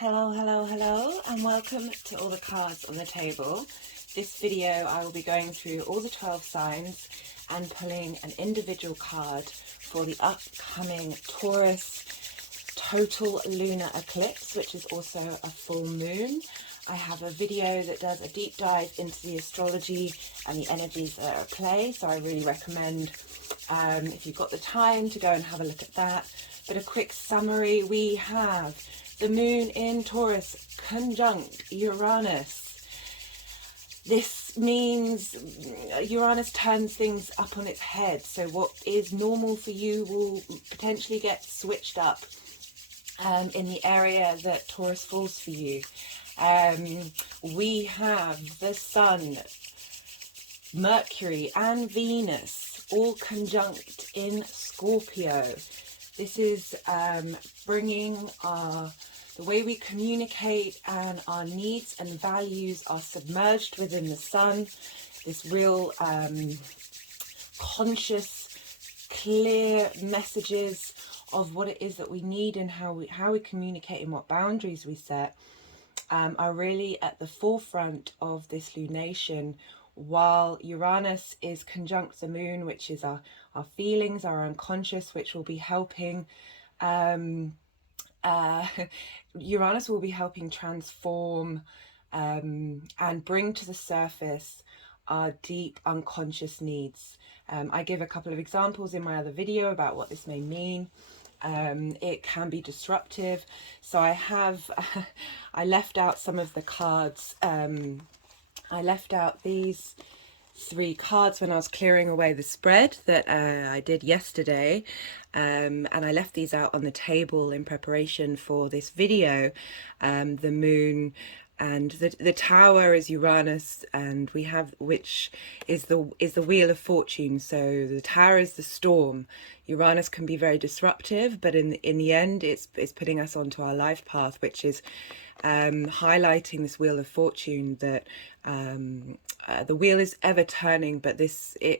Hello, hello, hello, and welcome to all the cards on the table. This video I will be going through all the 12 signs and pulling an individual card for the upcoming Taurus total lunar eclipse, which is also a full moon. I have a video that does a deep dive into the astrology and the energies that are at play, so I really recommend if you've got the time to go and have a look at that. But a quick summary: we have the moon in Taurus conjunct Uranus. This means Uranus turns things up on its head. So what is normal for you will potentially get switched up in the area that Taurus falls for you. We have the Sun, Mercury and Venus all conjunct in Scorpio. This is bringing the way we communicate, and our needs and values are submerged within the Sun. This real conscious, clear messages of what it is that we need and how we communicate and what boundaries we set are really at the forefront of this lunation, while Uranus is conjunct the moon, which is our feelings, our unconscious, which will be helping Uranus will be helping transform and bring to the surface our deep unconscious needs. I give a couple of examples in my other video about what this may mean. It can be disruptive, so I left out some of the cards. I left out these 3 cards when I was clearing away the spread that I did yesterday, and I left these out on the table in preparation for this video. The moon and the tower is Uranus, and we have, which is the wheel of fortune. So the tower is the storm. Uranus can be very disruptive, but in the end it's putting us onto our life path, which is highlighting this wheel of fortune, that the wheel is ever turning, but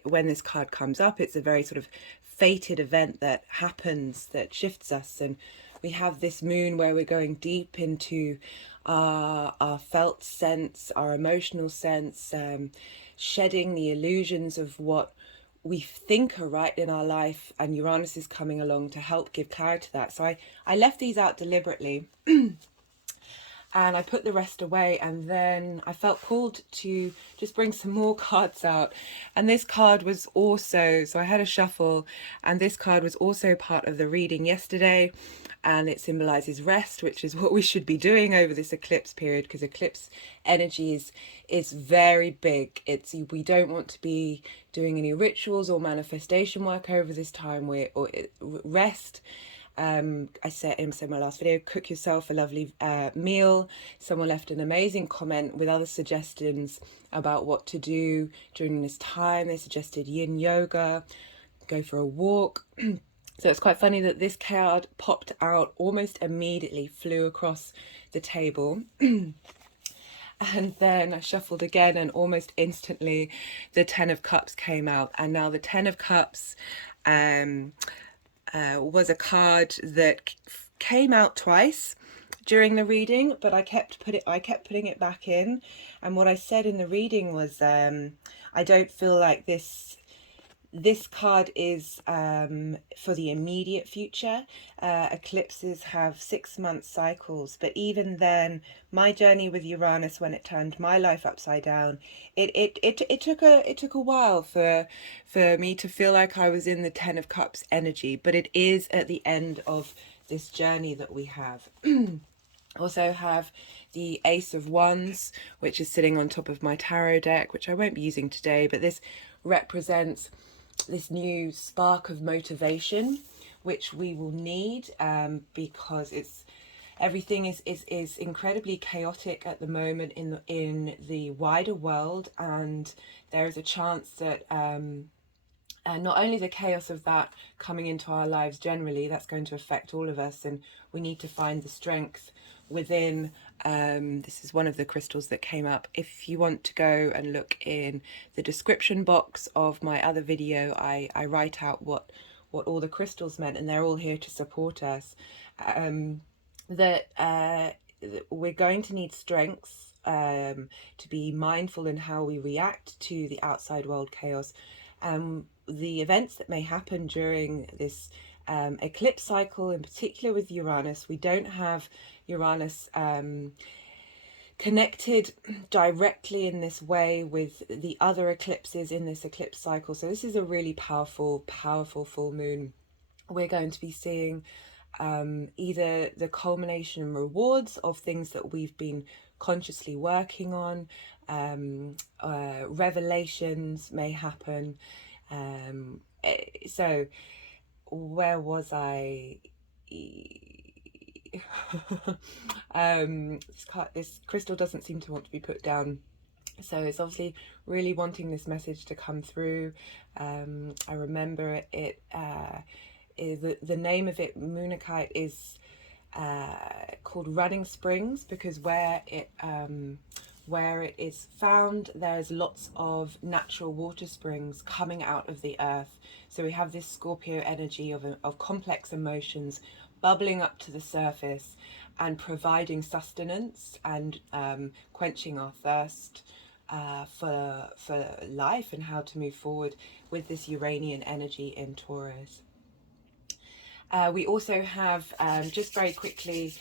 when this card comes up, it's a very sort of fated event that happens, that shifts us. And we have this moon where we're going deep into our felt sense, our emotional sense, shedding the illusions of what we think are right in our life, and Uranus is coming along to help give clarity to that. So I left these out deliberately and I put the rest away, and then I felt called to just bring some more cards out. And this card was also, so I had a shuffle, and this card was also part of the reading yesterday, and it symbolizes rest, which is what we should be doing over this eclipse period, because eclipse energy is very big. We don't want to be doing any rituals or manifestation work over this time. Rest. I said in my last video, cook yourself a lovely meal. Someone left an amazing comment with other suggestions about what to do during this time. They suggested yin yoga, go for a walk. So it's quite funny that this card popped out almost immediately, flew across the table. And then I shuffled again, and almost instantly the 10 of Cups came out. And now the 10 of Cups was a card that came out twice during the reading, but I kept putting it back in. And what I said in the reading was, I don't feel like this card is for the immediate future. Eclipses have 6-month cycles, but even then, my journey with Uranus, when it turned my life upside down, it took a while for me to feel like I was in the 10 of Cups energy, but it is at the end of this journey that we have. Also have the Ace of Wands, which is sitting on top of my tarot deck, which I won't be using today, but this represents this new spark of motivation, which we will need, because everything is incredibly chaotic at the moment in the wider world, and there is a chance that not only the chaos of that coming into our lives generally, that's going to affect all of us, and we need to find the strength within. This is one of the crystals that came up. If you want to go and look in the description box of my other video, I write out what all the crystals meant, and they're all here to support us. That we're going to need strengths to be mindful in how we react to the outside world chaos. The events that may happen during this eclipse cycle, in particular with Uranus, we don't have Uranus connected directly in this way with the other eclipses in this eclipse cycle. So this is a really powerful full moon. We're going to be seeing either the culmination and rewards of things that we've been consciously working on, revelations may happen. So where was I? This crystal doesn't seem to want to be put down, so it's obviously really wanting this message to come through. I remember it the name of it, Moonikite, is called Running Springs, because where it is found, there's lots of natural water springs coming out of the earth. So we have this Scorpio energy of complex emotions bubbling up to the surface and providing sustenance and quenching our thirst for life and how to move forward with this Uranian energy in Taurus. We also have, just very quickly,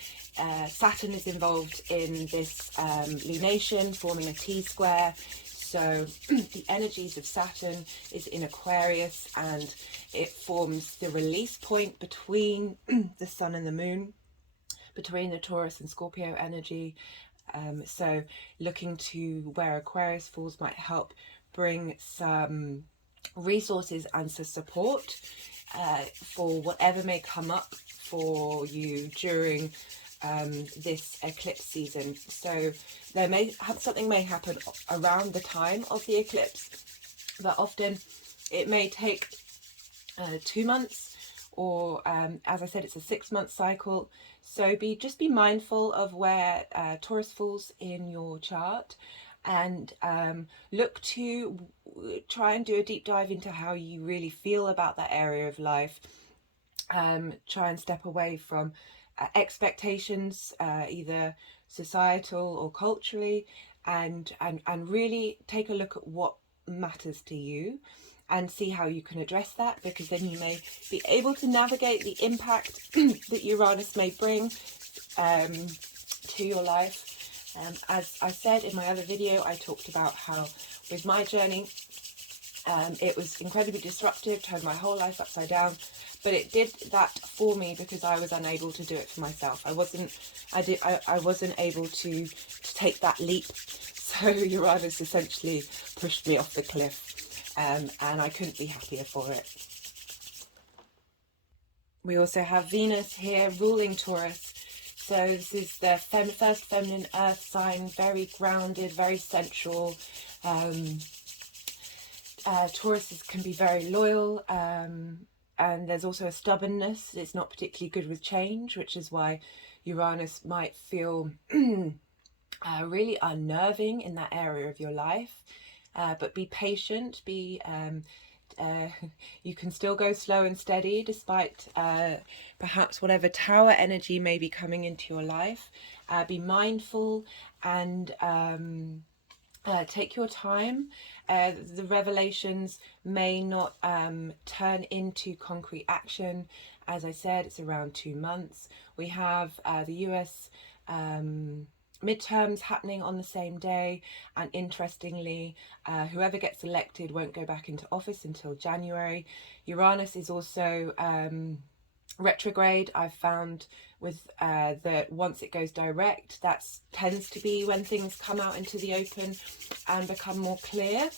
Saturn is involved in this lunation, forming a T-square. So the energies of Saturn is in Aquarius, and it forms the release point between the Sun and the Moon, between the Taurus and Scorpio energy. So looking to where Aquarius falls might help bring some resources and some support for whatever may come up for you during this eclipse season. So something may happen around the time of the eclipse, but often it may take 2 months, or as I said, it's a 6-month cycle. So just be mindful of where Taurus falls in your chart, and look to try and do a deep dive into how you really feel about that area of life. Try and step away from expectations, either societal or culturally, and really take a look at what matters to you and see how you can address that, because then you may be able to navigate the impact that Uranus may bring to your life. As I said in my other video, I talked about how with my journey, it was incredibly disruptive, turned my whole life upside down, but it did that for me because I was unable to do it for myself. I wasn't able to take that leap. So Uranus essentially pushed me off the cliff, and I couldn't be happier for it. We also have Venus here ruling Taurus. So this is the first feminine earth sign, very grounded, very sensual. Taurus can be very loyal, and there's also a stubbornness. It's not particularly good with change, which is why Uranus might feel really unnerving in that area of your life. But be patient, you can still go slow and steady despite perhaps whatever tower energy may be coming into your life. Be mindful and take your time. The revelations may not turn into concrete action. As I said, it's around 2 months. We have the US midterms happening on the same day, and interestingly, whoever gets elected won't go back into office until January. Uranus is also retrograde. I've found with that once it goes direct, that tends to be when things come out into the open and become more clear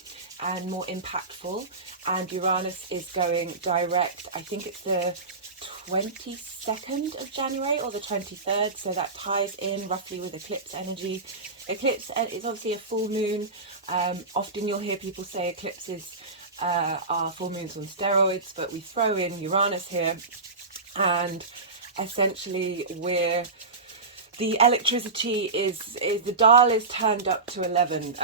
and more impactful. And Uranus is going direct, I think it's the 22nd of January or the 23rd, so that ties in roughly with eclipse energy. Eclipse is obviously a full moon. Often you'll hear people say eclipses are full moons on steroids, but we throw in Uranus here, and essentially the electricity is the dial is turned up to 11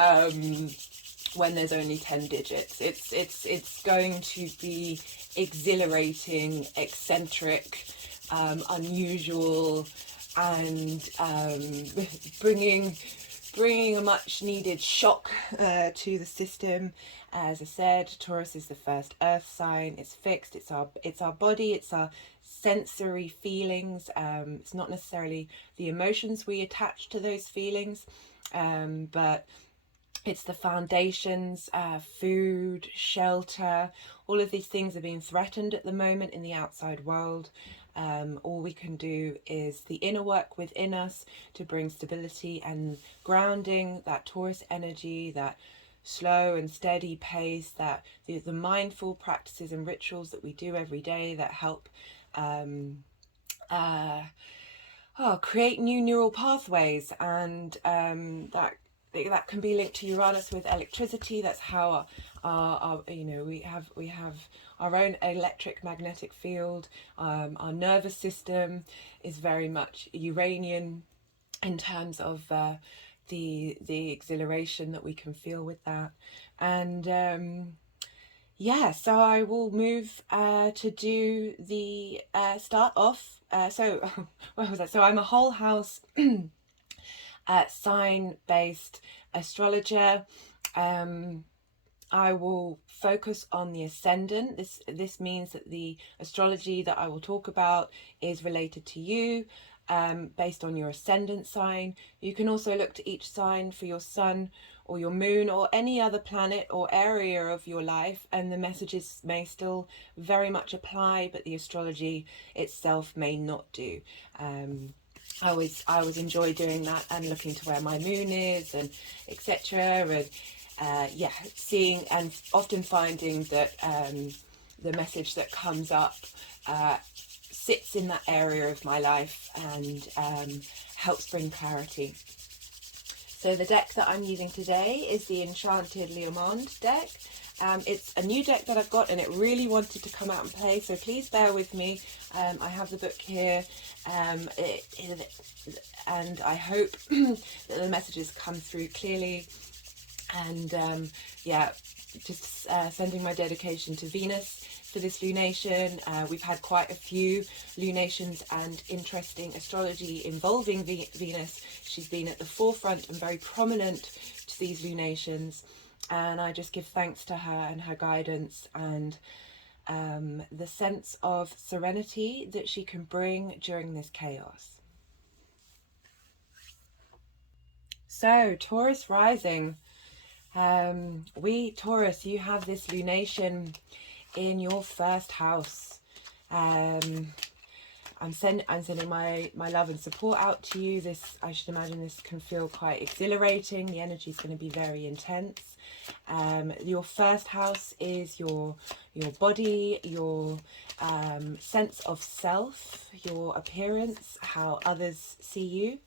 when there's only 10 digits. It's going to be exhilarating, eccentric, unusual, and bringing a much needed shock to the system. As I said, Taurus is the first earth sign. It's fixed. It's our body. It's our sensory feelings. It's not necessarily the emotions we attach to those feelings, but it's the foundations, food, shelter. All of these things are being threatened at the moment in the outside world. All we can do is the inner work within us to bring stability and grounding, that Taurus energy, that slow and steady pace, that the mindful practices and rituals that we do every day that help create new neural pathways, and that can be linked to Uranus with electricity. That's how our we have our own electric magnetic field. Our nervous system is very much Uranian in terms of the exhilaration that we can feel with that. And so I will move to do the start off. So where was I? So I'm a whole house sign-based astrologer. I will focus on the ascendant. This means that the astrology that I will talk about is related to you, based on your ascendant sign. You can also look to each sign for your sun or your moon or any other planet or area of your life, and the messages may still very much apply, but the astrology itself may not do. I always enjoy doing that and looking to where my moon is and etc. And seeing and often finding that the message that comes up sits in that area of my life and helps bring clarity. So the deck that I'm using today is the Enchanted Leomond deck. It's a new deck that I've got, and it really wanted to come out and play, so please bear with me. I have the book here, and I hope that the messages come through clearly. And just sending my dedication to Venus for this lunation. We've had quite a few lunations and interesting astrology involving Venus. She's been at the forefront and very prominent to these lunations, and I just give thanks to her and her guidance and the sense of serenity that she can bring during this chaos. So Taurus rising. Taurus, you have this lunation in your first house. I'm sending my love and support out to you. I should imagine this can feel quite exhilarating. The energy is going to be very intense. Your first house is your body, your sense of self, your appearance, how others see you.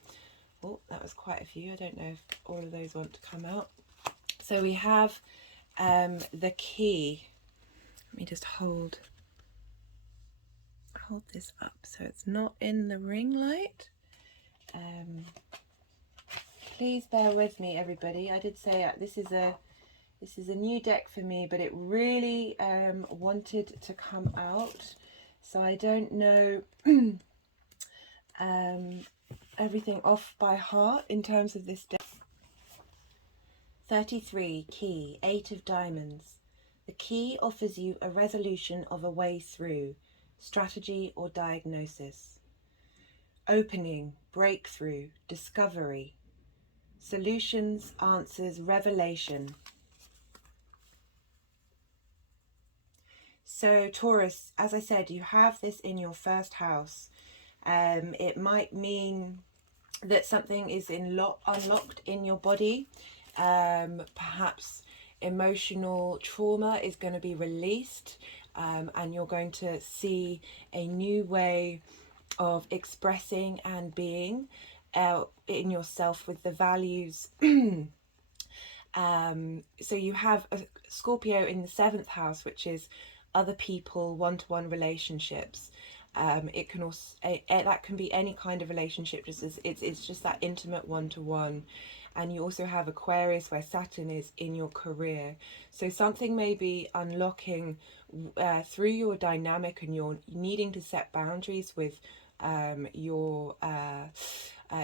Oh, that was quite a few. I don't know if all of those want to come out. So we have the key. Let me just hold this up so it's not in the ring light. Please bear with me, everybody. I did say this is a new deck for me, but it really wanted to come out, so I don't know everything off by heart in terms of this deck. 33, key, 8 of diamonds. The key offers you a resolution of a way through, strategy or diagnosis. Opening, breakthrough, discovery. Solutions, answers, revelation. So Taurus, as I said, you have this in your first house. It might mean that something is unlocked in your body. Perhaps emotional trauma is going to be released, and you're going to see a new way of expressing and being in yourself with the values. So you have a Scorpio in the 7th house, which is other people, one-to-one relationships. It can also that can be any kind of relationship, just as it's just that intimate one-to-one. And you also have Aquarius, where Saturn is in your career. So something may be unlocking through your dynamic, and you're needing to set boundaries with your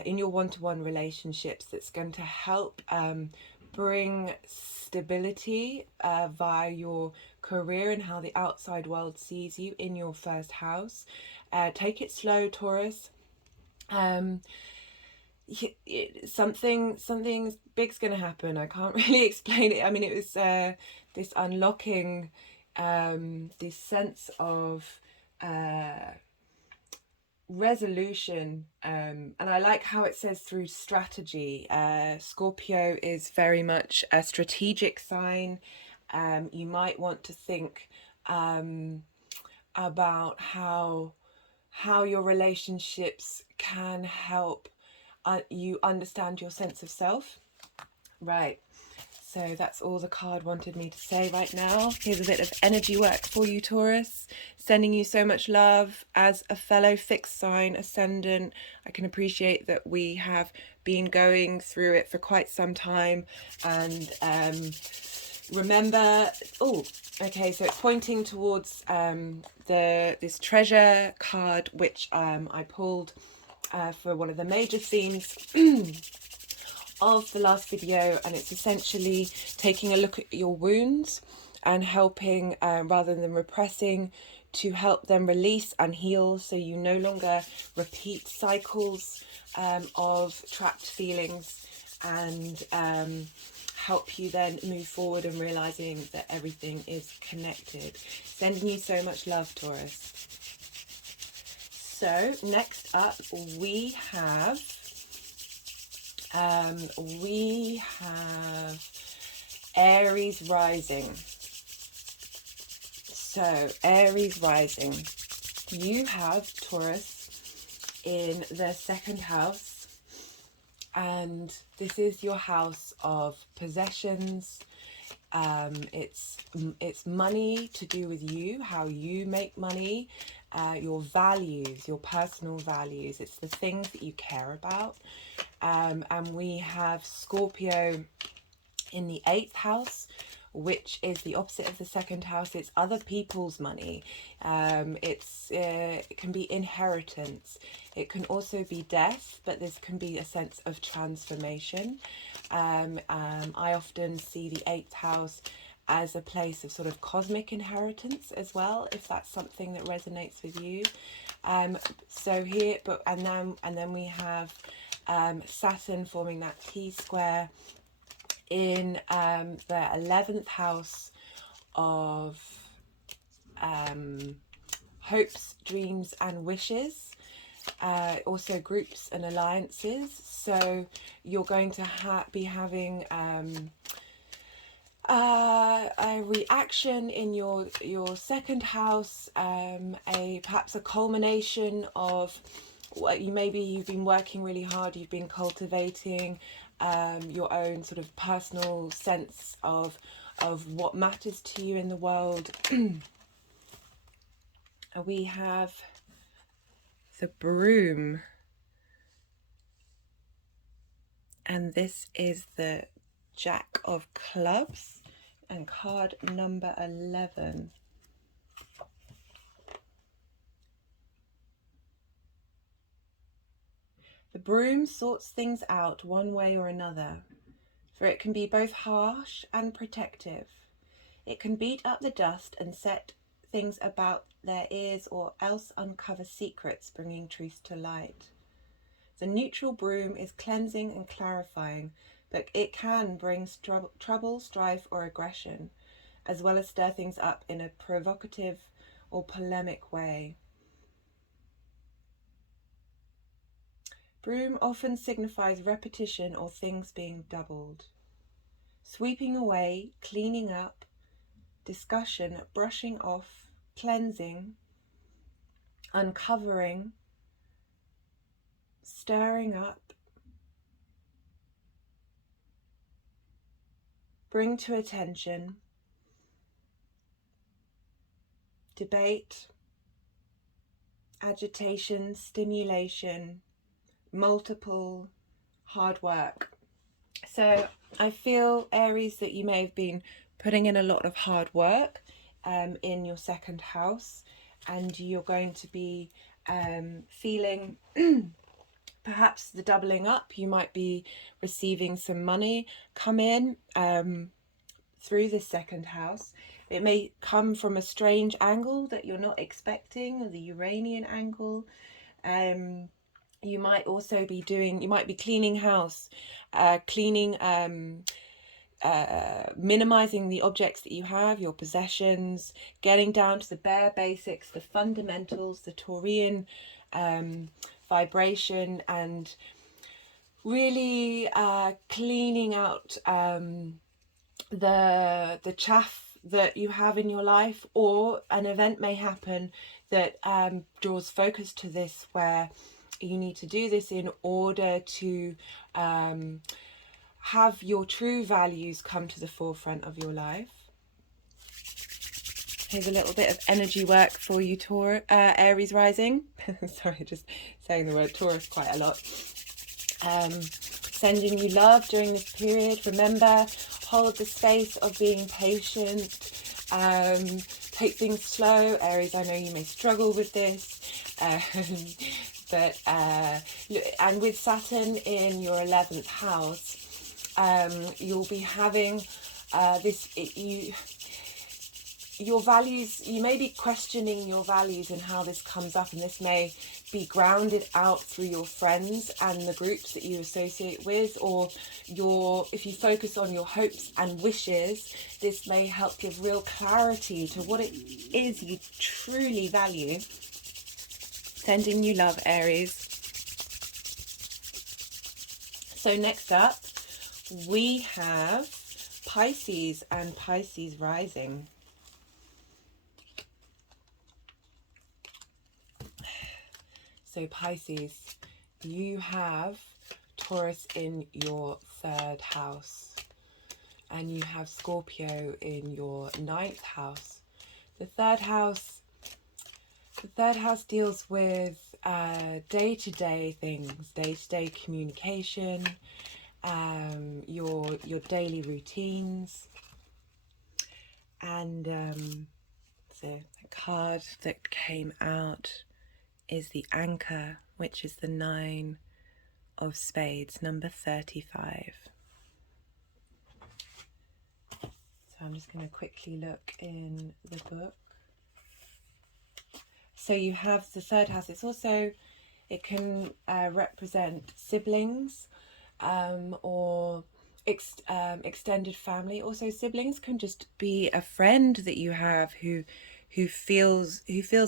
in your one-to-one relationships, that's going to help bring stability via your career and how the outside world sees you in your first house. Take it slow, Taurus. Something big's gonna happen. I can't really explain it. I mean, it was this unlocking, this sense of resolution, and I like how it says through strategy. Scorpio is very much a strategic sign. You might want to think about how your relationships can help you understand your sense of self. Right, so that's all the card wanted me to say right now. Here's a bit of energy work for you, Taurus. Sending you so much love. As a fellow fixed sign ascendant, I can appreciate that we have been going through it for quite some time. And remember, oh, okay, so it's pointing towards this treasure card, which I pulled for one of the major themes of the last video, and it's essentially taking a look at your wounds and helping, rather than repressing, to help them release and heal, so you no longer repeat cycles of trapped feelings, and help you then move forward and realizing that everything is connected. Sending you so much love, Taurus. So next up we have Aries rising. So Aries rising, you have Taurus in the second house, and this is your house of possessions. It's money to do with you, how you make money, your values, your personal values. It's the things that you care about. And we have Scorpio in the 8th house, which is the opposite of the second house. It's other people's money. It can be inheritance. It can also be death, but this can be a sense of transformation. I often see the 8th house as a place of sort of cosmic inheritance as well, if that's something that resonates with you. So here, and then we have Saturn forming that T-square in the 11th house of hopes, dreams and wishes. Also groups and alliances. So you're going to be having a reaction in your second house, perhaps a culmination of what you've been working really hard, you've been cultivating your own sort of personal sense of what matters to you in the world. We have the broom, and this is the Jack of Clubs and card number 11. The broom sorts things out one way or another, for it can be both harsh and protective. It can beat up the dust and set things about their ears, or else uncover secrets, bringing truth to light. The neutral broom is cleansing and clarifying, but it can bring trouble, strife or aggression, as well as stir things up in a provocative or polemic way. Broom often signifies repetition or things being doubled. Sweeping away, cleaning up, discussion, brushing off, cleansing, uncovering, stirring up, bring to attention, debate, agitation, stimulation, multiple, hard work. So I feel, Aries, that you may have been putting in a lot of hard work in your second house, and you're going to be feeling perhaps the doubling up. You might be receiving some money come in through this second house. It may come from a strange angle that you're not expecting, the Uranian angle. You might also be cleaning house, minimizing the objects that you have, your possessions, getting down to the bare basics, the fundamentals, the Taurian vibration, and really cleaning out the chaff that you have in your life. Or an event may happen that draws focus to this, where you need to do this in order to have your true values come to the forefront of your life. Here's a little bit of energy work for you, Aries rising. Sorry, just saying the word Taurus quite a lot. Sending you love during this period. Remember, hold the space of being patient. Take things slow. Aries, I know you may struggle with this. And with Saturn in your 11th house, you'll be having your values. You may be questioning your values and how this comes up, and this may be grounded out through your friends and the groups that you associate with, or if you focus on your hopes and wishes, this may help give real clarity to what it is you truly value. Sending you love, Aries. So next up, we have Pisces and Pisces rising. So Pisces, you have Taurus in your 3rd house, and you have Scorpio in your 9th house. The third house deals with day-to-day things, day-to-day communication, your daily routines. And the card that came out is the Anchor, which is the 9 of Spades, number 35. So I'm just going to quickly look in the book. So you have the 3rd house. It can represent siblings or extended family. Also, siblings can just be a friend that you have who feels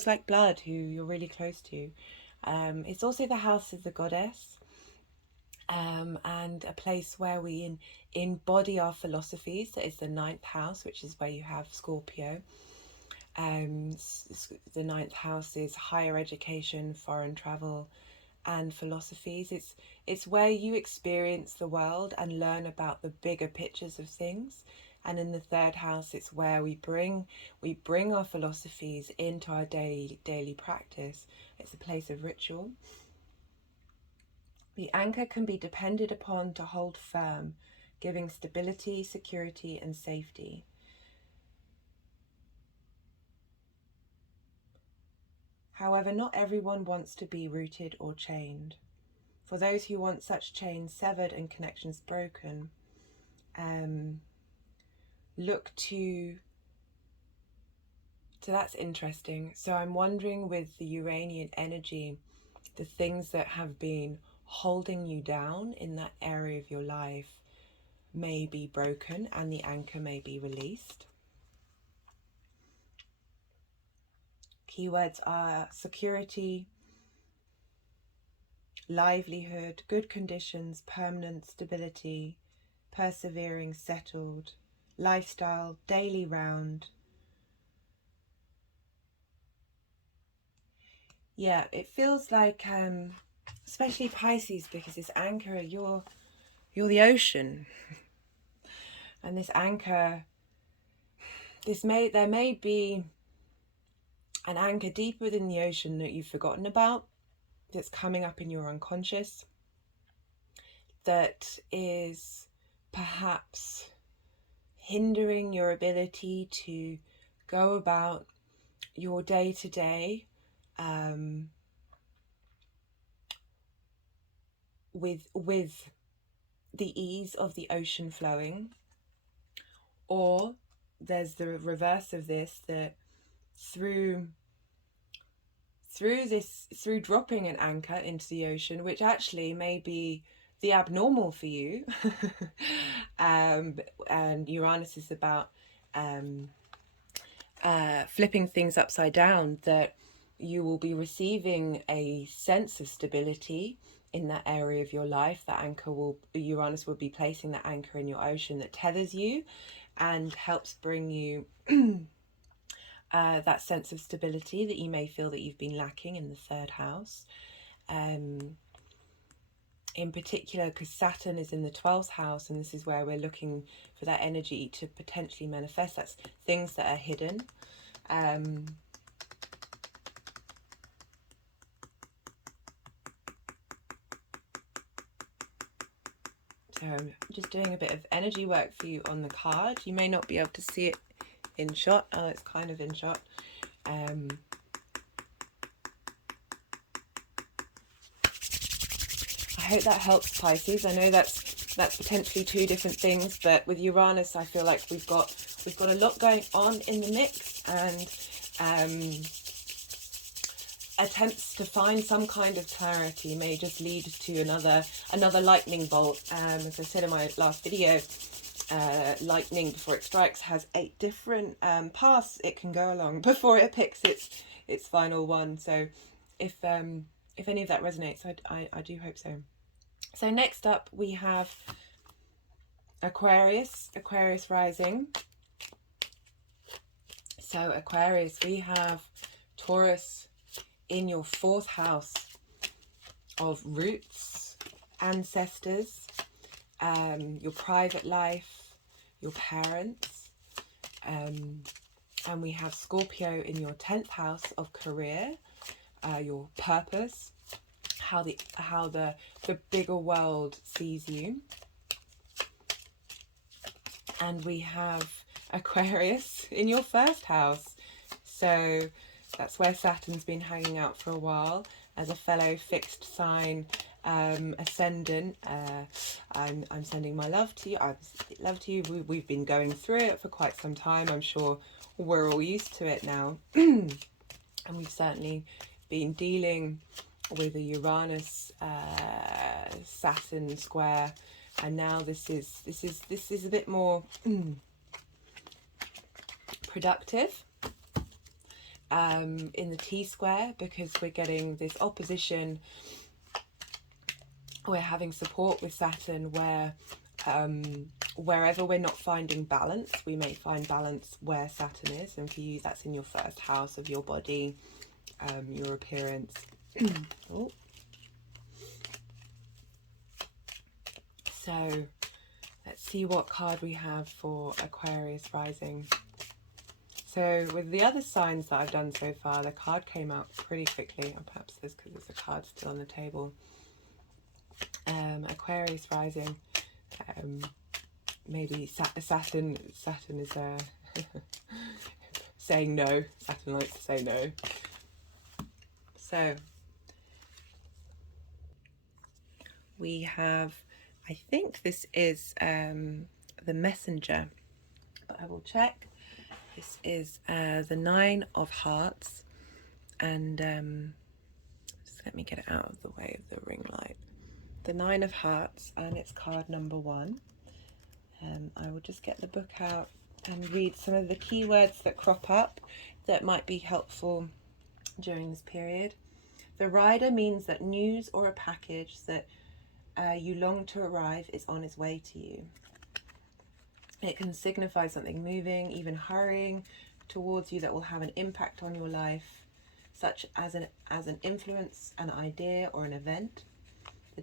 like blood, who you're really close to. It's also the house of the goddess, and a place where we embody our philosophies. That is the 9th house, which is where you have Scorpio. The 9th house is higher education, foreign travel, and philosophies. It's where you experience the world and learn about the bigger pictures of things. And in the 3rd house, it's where we bring our philosophies into our daily practice. It's a place of ritual. The anchor can be depended upon to hold firm, giving stability, security, and safety. However, not everyone wants to be rooted or chained. For those who want such chains severed and connections broken, look to that's interesting. So I'm wondering, with the Uranian energy, the things that have been holding you down in that area of your life may be broken and the anchor may be released. Keywords are security, livelihood, good conditions, permanent stability, persevering, settled, lifestyle, daily round. Yeah, it feels like, especially Pisces, because this anchor, you're the ocean. And this anchor, there may be an anchor deep within the ocean that you've forgotten about, that's coming up in your unconscious, that is perhaps hindering your ability to go about your day-to-day with the ease of the ocean flowing, or there's the reverse of this, that through dropping an anchor into the ocean, which actually may be the abnormal for you, and Uranus is about flipping things upside down, that you will be receiving a sense of stability in that area of your life. That Uranus will be placing that anchor in your ocean that tethers you and helps bring you that sense of stability that you may feel that you've been lacking in the third house. In particular, because Saturn is in the 12th house, and this is where we're looking for that energy to potentially manifest. That's things that are hidden. So I'm just doing a bit of energy work for you on the card. You may not be able to see it in shot. Oh, it's kind of in shot. I hope that helps, Pisces. I know that's potentially two different things, but with Uranus, I feel like we've got a lot going on in the mix, and attempts to find some kind of clarity may just lead to another lightning bolt. As I said in my last video, lightning, before it strikes, has 8 different paths it can go along before it picks its final one. So if any of that resonates, I do hope so. So next up we have Aquarius rising. So Aquarius, we have Taurus in your 4th house of roots, ancestors, your private life, your parents, and we have Scorpio in your 10th house of career, your purpose, how the bigger world sees you. And we have Aquarius in your 1st house. So that's where Saturn's been hanging out for a while. As a fellow fixed sign ascendant, I'm sending my love to you. We've been going through it for quite some time. I'm sure we're all used to it now. And we've certainly been dealing with a Uranus Saturn square, and now this is a bit more productive in the T square, because we're getting this opposition. We're having support with Saturn where wherever we're not finding balance, we may find balance where Saturn is. And for you, that's in your 1st house of your body, your appearance. Oh. So let's see what card we have for Aquarius rising. So with the other signs that I've done so far, the card came out pretty quickly, or perhaps that's because there's a card still on the table. Aquarius rising, maybe Saturn is saying no. Saturn likes to say no. So we have, I think this is the Messenger, but I will check. This is the 9 of Hearts, and just let me get it out of the way of the ring light. The 9 of Hearts, and it's card number 1. I will just get the book out and read some of the keywords that crop up that might be helpful during this period. The Rider means that news or a package that you long to arrive is on its way to you. It can signify something moving, even hurrying towards you, that will have an impact on your life, such as an influence, an idea, or an event. The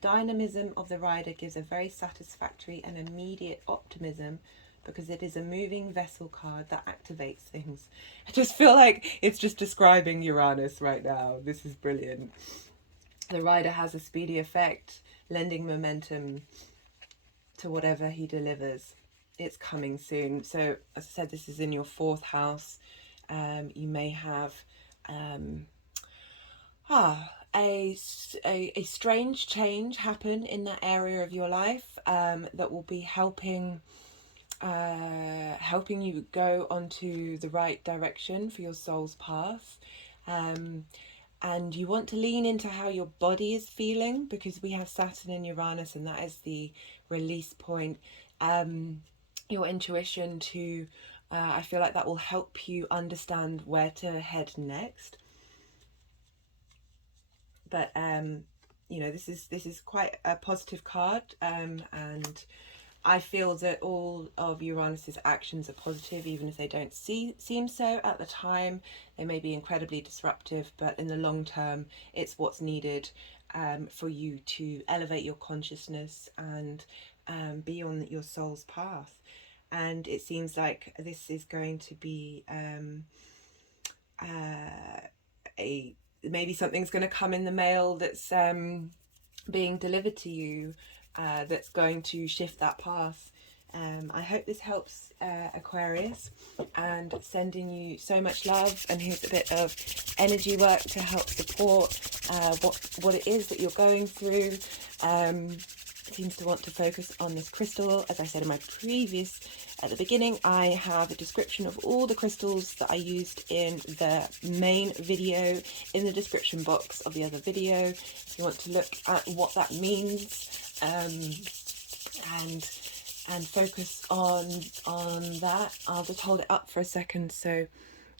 dynamism of the Rider gives a very satisfactory and immediate optimism, because it is a moving vessel card that activates things. I just feel like it's just describing Uranus right now. This is brilliant. The Rider has a speedy effect, lending momentum to whatever he delivers. It's coming soon. So as I said, this is in your 4th house. You may have a strange change happen in that area of your life that will be helping you go onto the right direction for your soul's path. And you want to lean into how your body is feeling, because we have Saturn and Uranus, and that is the release point. Your intuition to, I feel like that will help you understand where to head next. But you know, this is quite a positive card, and I feel that all of Uranus's actions are positive, even if they don't seem so at the time. They may be incredibly disruptive, but in the long term, it's what's needed for you to elevate your consciousness and be on your soul's path. And it seems like this is going to be maybe something's going to come in the mail that's being delivered to you, that's going to shift that path. I hope this helps, Aquarius, and sending you so much love. And here's a bit of energy work to help support what it is that you're going through. Seems to want to focus on this crystal. As I said in my previous, at the beginning, I have a description of all the crystals that I used in the main video in the description box of the other video, if you want to look at what that means, and focus on that. I'll just hold it up for a second so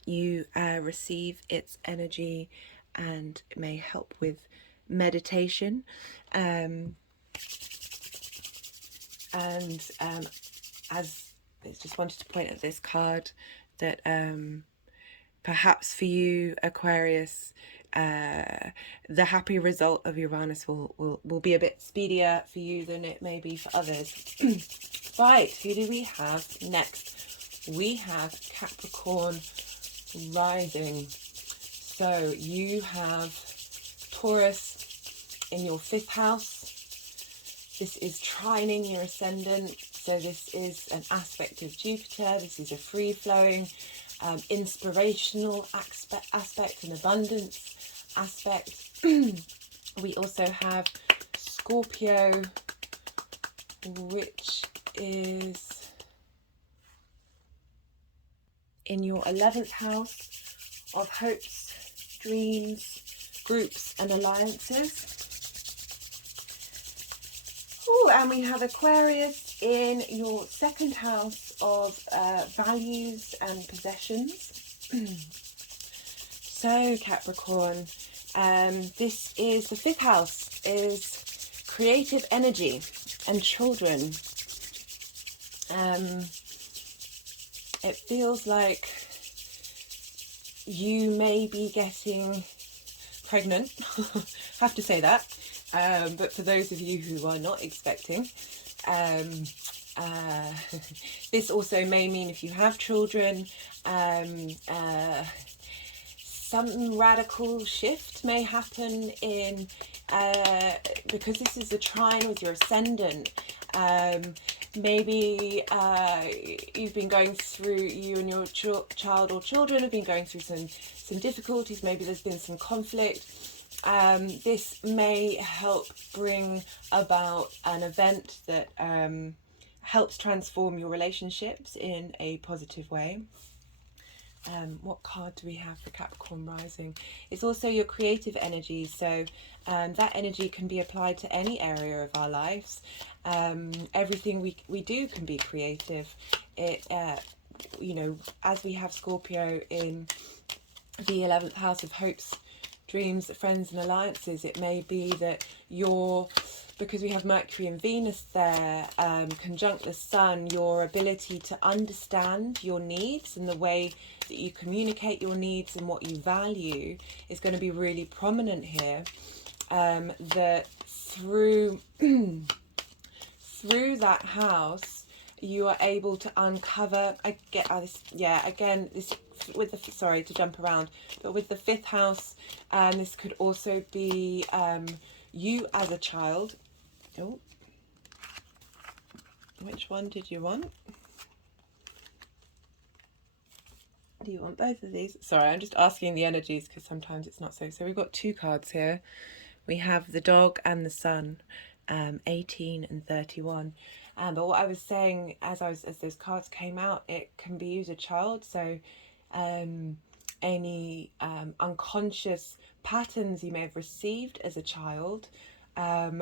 you receive its energy, and it may help with meditation. As I just wanted to point at this card, that perhaps for you, Aquarius, the happy result of Uranus will be a bit speedier for you than it may be for others. Right, who do we have next? We have Capricorn rising. So you have Taurus in your 5th house. This is trining your Ascendant, so this is an aspect of Jupiter. This is a free-flowing, inspirational aspect, an abundance aspect. We also have Scorpio, which is in your 11th house of hopes, dreams, groups and alliances. Ooh, and we have Aquarius in your 2nd house of values and possessions. So Capricorn, this is the 5th house, is creative energy and children. It feels like you may be getting pregnant. Have to say that. But for those of you who are not expecting, this also may mean, if you have children, some radical shift may happen in, because this is a trine with your Ascendant. Maybe you've been going through, you and your child or children have been going through some difficulties. Maybe there's been some conflict. This may help bring about an event that helps transform your relationships in a positive way. What card do we have for Capricorn rising? It's also your creative energy, so that energy can be applied to any area of our lives. Everything we do can be creative. It you know, as we have Scorpio in the 11th house of hopes, dreams, friends and alliances, it may be that because we have Mercury and Venus there, conjunct the Sun, your ability to understand your needs and the way that you communicate your needs and what you value is going to be really prominent here. That through that house, you are able to uncover, with the, sorry to jump around, but with the 5th house, this could also be you as a child. Oh, which one did you want? Do you want both of these? Sorry, I'm just asking the energies because sometimes it's not so. So we've got two cards here. We have the dog and the sun, 18 and 31. But what I was saying as those cards came out, it can be you as a child. So any unconscious patterns you may have received as a child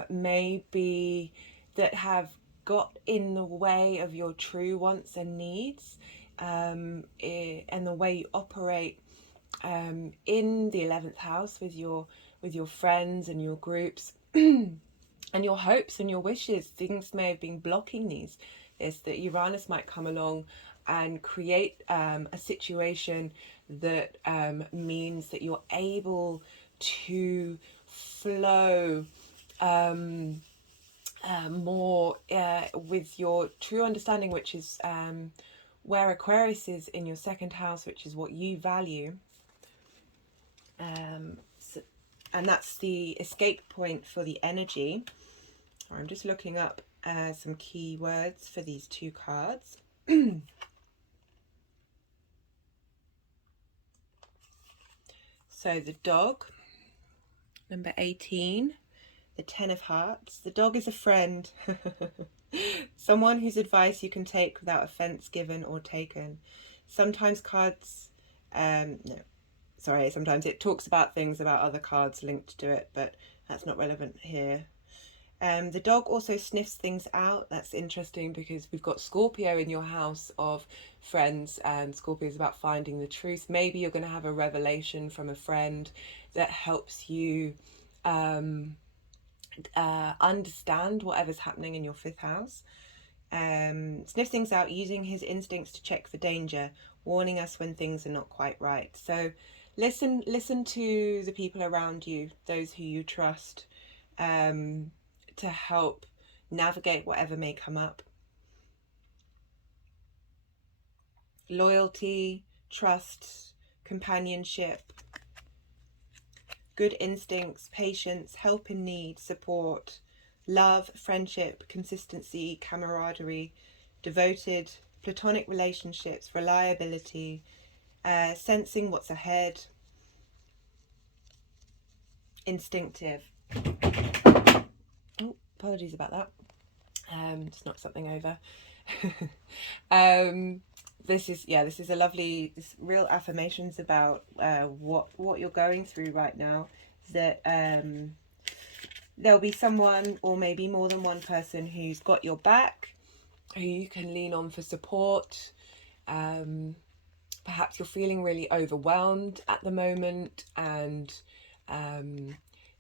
may be that have got in the way of your true wants and needs, and the way you operate in the 11th house with your friends and your groups and your hopes and your wishes. Things may have been blocking these. Is that Uranus might come along and create a situation that means that you're able to flow more with your true understanding, which is where Aquarius is in your second house, which is what you value. And that's the escape point for the energy. I'm just looking up some key words for these two cards. So the dog, number 18, the 10 of hearts. The dog is a friend. Someone whose advice you can take without offense given or taken. Sometimes cards, sometimes it talks about things about other cards linked to it, but that's not relevant here. The dog also sniffs things out. That's interesting because we've got Scorpio in your house of friends, and Scorpio is about finding the truth. Maybe you're going to have a revelation from a friend that helps you understand whatever's happening in your fifth house. Sniffs things out, using his instincts to check for danger, warning us when things are not quite right. So listen to the people around you, those who you trust, to help navigate whatever may come up. Loyalty, trust, companionship, good instincts, patience, help in need, support, love, friendship, consistency, camaraderie, devoted, platonic relationships, reliability, sensing what's ahead, instinctive. Oh, apologies about that. Just knocked something over. This is a lovely, real affirmations about what you're going through right now. That there'll be someone, or maybe more than one person, who's got your back, who you can lean on for support. Perhaps you're feeling really overwhelmed at the moment and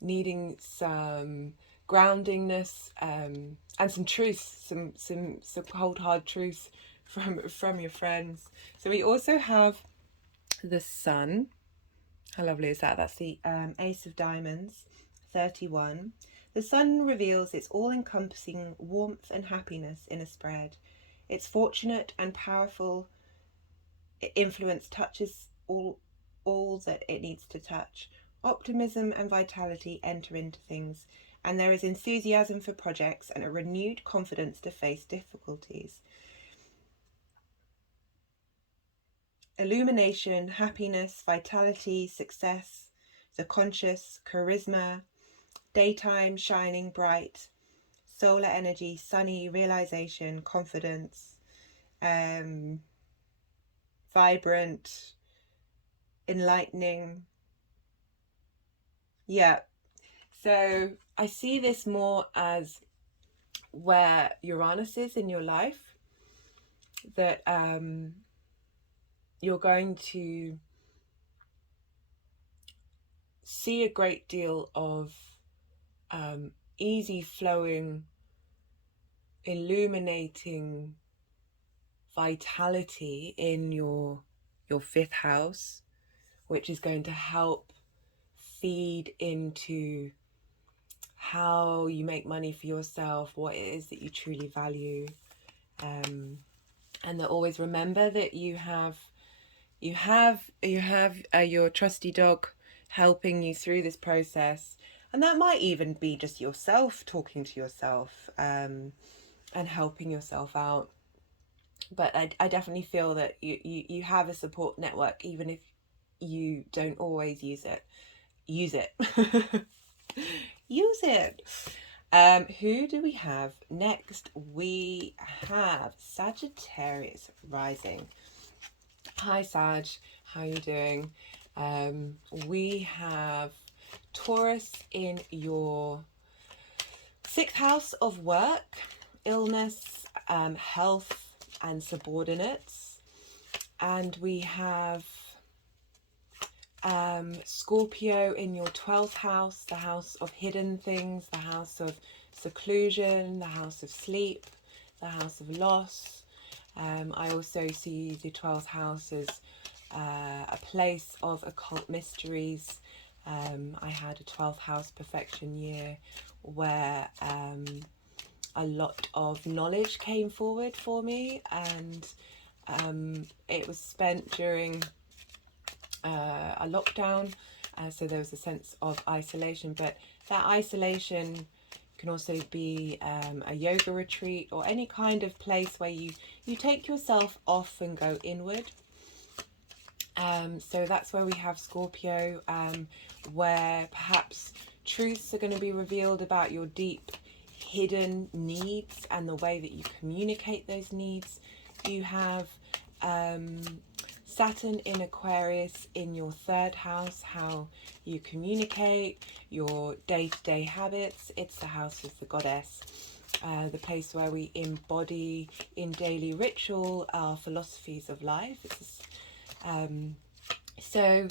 needing some groundingness and some truth, some cold hard truth from your friends. So we also have the sun. How lovely is that? That's the Ace of Diamonds, 31. The sun reveals its all-encompassing warmth and happiness in a spread. Its fortunate and powerful influence touches all that it needs to touch. Optimism and vitality enter into things, and there is enthusiasm for projects and a renewed confidence to face difficulties. Illumination, happiness, vitality, success, the conscious, charisma, daytime, shining bright, solar energy, sunny, realization, confidence, vibrant, enlightening. Yeah. So I see this more as where Uranus is in your life, that you're going to see a great deal of easy flowing, illuminating vitality in your fifth house, which is going to help feed into how you make money for yourself, what it is that you truly value, and that always remember that you have your trusty dog helping you through this process. And that might even be just yourself talking to yourself and helping yourself out. but I definitely feel that you have a support network, even if you don't always use it. Use it. Use it. Who do we have next? We have Sagittarius rising. Hi Sag, how you doing? We have Taurus in your 6th house of work, illness, health and subordinates. And we have Scorpio in your 12th house, the house of hidden things, the house of seclusion, the house of sleep, the house of loss. I also see the 12th house as a place of occult mysteries. I had a 12th house perfection year where a lot of knowledge came forward for me, and it was spent during a lockdown, so there was a sense of isolation, but that isolation can also be a yoga retreat or any kind of place where you take yourself off and go inward. So that's where we have Scorpio, where perhaps truths are going to be revealed about your deep hidden needs and the way that you communicate those needs. You have Saturn in Aquarius in your 3rd house, how you communicate, your day-to-day habits. It's the house of the goddess, the place where we embody in daily ritual our philosophies of life. So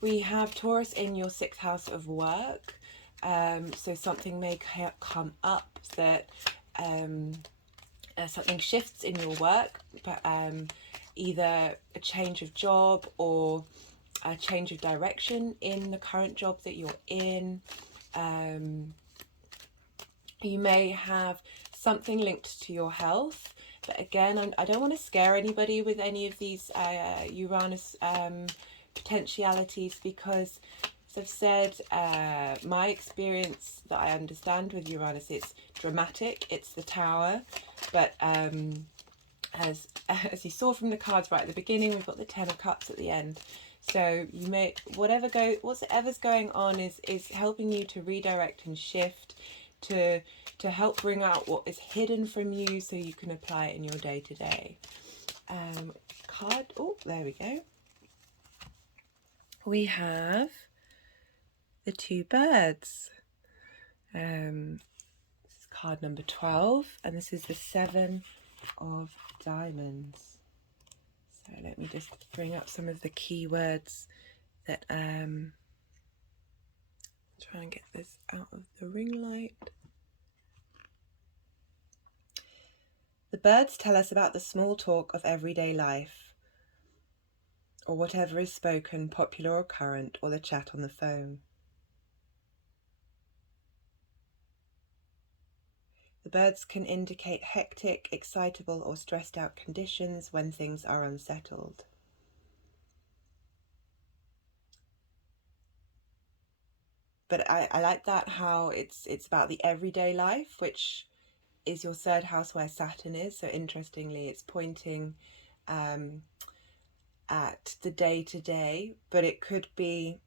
we have Taurus in your 6th house of work. So something may come up that something shifts in your work, but either a change of job or a change of direction in the current job that you're in. You may have something linked to your health, but again, I don't want to scare anybody with any of these Uranus potentialities, because as I've said, my experience that I understand with Uranus, it's dramatic, it's the Tower, but as you saw from the cards right at the beginning, we've got the 10 of Cups at the end. So you may, whatever's going on is helping you to redirect and shift, to help bring out what is hidden from you so you can apply it in your day-to-day. Card, oh, there we go. We have the 2 birds. This is card number 12, and this is the 7 of diamonds. So let me just bring up some of the keywords that try and get this out of the ring light. The birds tell us about the small talk of everyday life, or whatever is spoken, popular or current, or the chat on the phone. The birds can indicate hectic, excitable, or stressed out conditions when things are unsettled. But I like that, how it's about the everyday life, which is your 3rd house where Saturn is. So interestingly, it's pointing at the day-to-day, but it could be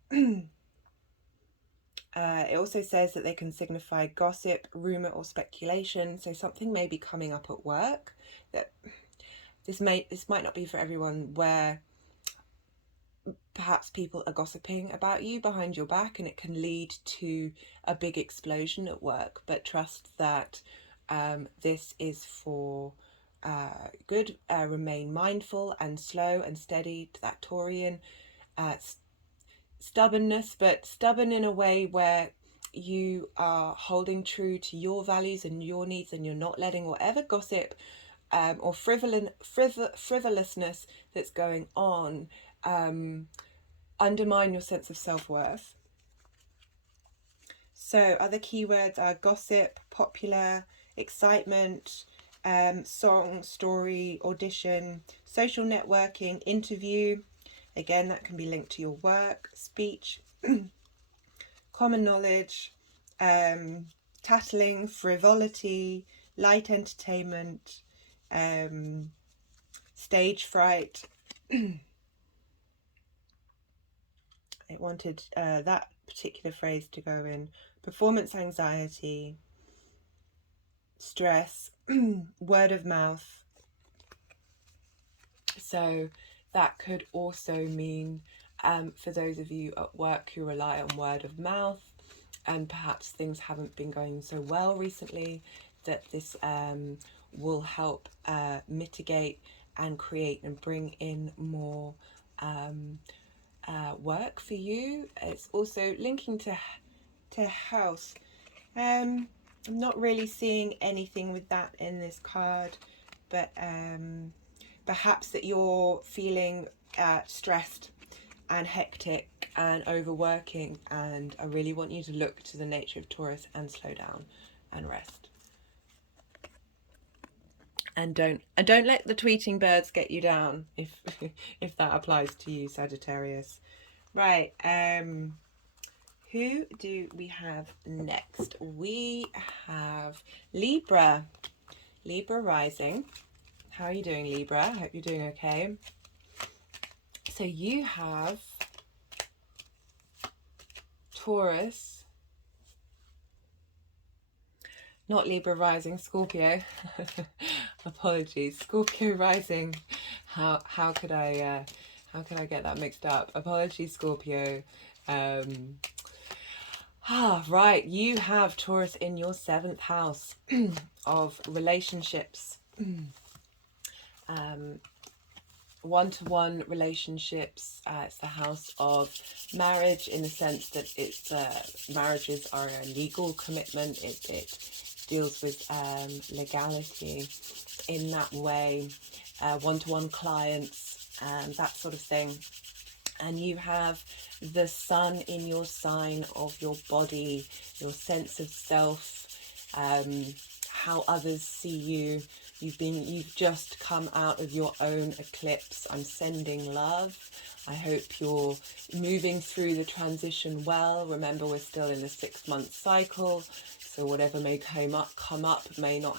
it also says that they can signify gossip, rumour or speculation. So something may be coming up at work that this might not be for everyone, where perhaps people are gossiping about you behind your back, and it can lead to a big explosion at work. But trust that this is for good. Remain mindful and slow and steady to that Taurian stubbornness, but stubborn in a way where you are holding true to your values and your needs, and you're not letting whatever gossip or frivolousness that's going on undermine your sense of self-worth. So other keywords are gossip, popular, excitement, song, story, audition, social networking, interview. Again, that can be linked to your work, speech, common knowledge, tattling, frivolity, light entertainment, stage fright. It wanted that particular phrase to go in. Performance anxiety, stress, word of mouth. So that could also mean, for those of you at work who rely on word of mouth, and perhaps things haven't been going so well recently, that this will help mitigate and create and bring in more work for you. It's also linking to house. I'm not really seeing anything with that in this card, but perhaps that you're feeling stressed and hectic and overworking, and I really want you to look to the nature of Taurus and slow down and rest. And don't let the tweeting birds get you down, if if that applies to you, Sagittarius. Right, who do we have next? We have Libra. Libra rising. How are you doing, Libra? I hope you're doing okay. So you have Taurus, not Libra rising, Scorpio. Apologies, Scorpio rising. How could I get that mixed up? Apologies, Scorpio. Right, you have Taurus in your 7th house of relationships. One-to-one relationships. It's the house of marriage, in the sense that it's marriages are a legal commitment. It deals with legality in that way. One-to-one clients, that sort of thing. And you have the sun in your sign of your body, your sense of self, how others see you. You've just come out of your own eclipse. I'm sending love. I hope you're moving through the transition well. Remember, we're still in the 6-month cycle, so whatever may come up may not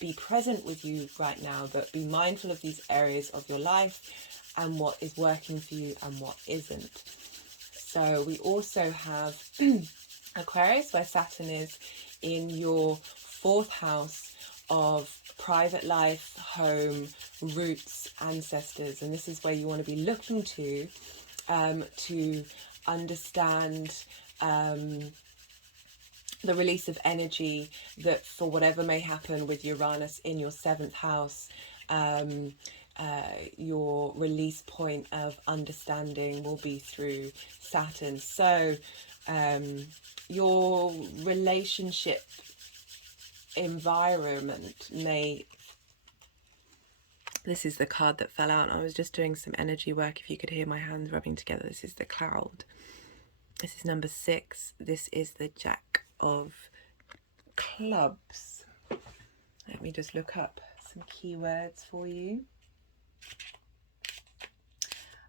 be present with you right now, but be mindful of these areas of your life and what is working for you and what isn't. So we also have Aquarius, where Saturn is in your 4th house of private life, home, roots, ancestors. And this is where you want to be looking to understand the release of energy, that for whatever may happen with Uranus in your 7th house, your release point of understanding will be through Saturn. So your relationship environment may... This is the card that fell out. I was just doing some energy work. If you could hear my hands rubbing together, this is the Cloud. This is number 6. This is the Jack of Clubs. Let me just look up some keywords for you.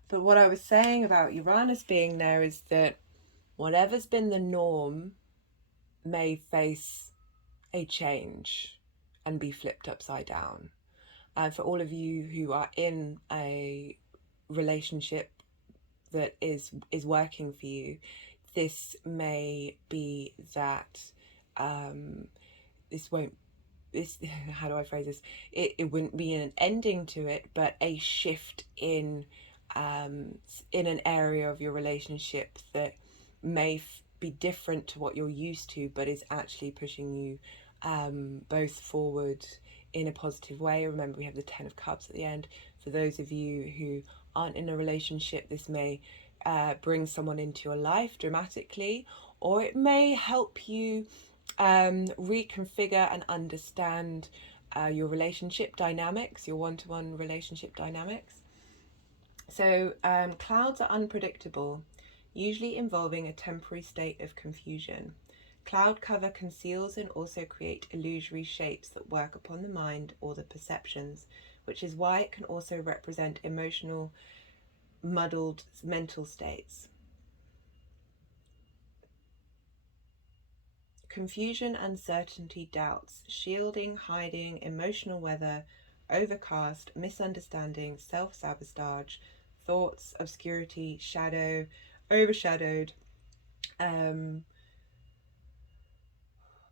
But what I was saying about Uranus being there is that whatever's been the norm may face a change and be flipped upside down. And for all of you who are in a relationship that is working for you, this may be that how do I phrase this? It wouldn't be an ending to it, but a shift in an area of your relationship that may be different to what you're used to, but is actually pushing you both forward in a positive way. Remember, we have the 10 of Cups at the end. For those of you who aren't in a relationship, this may bring someone into your life dramatically, or it may help you reconfigure and understand your relationship dynamics, your one-to-one relationship dynamics. So clouds are unpredictable, usually involving a temporary state of confusion. Cloud cover conceals and also create illusory shapes that work upon the mind or the perceptions, which is why it can also represent emotional, muddled mental states. Confusion, uncertainty, doubts, shielding, hiding, emotional weather, overcast, misunderstanding, self-sabotage, thoughts, obscurity, shadow, overshadowed,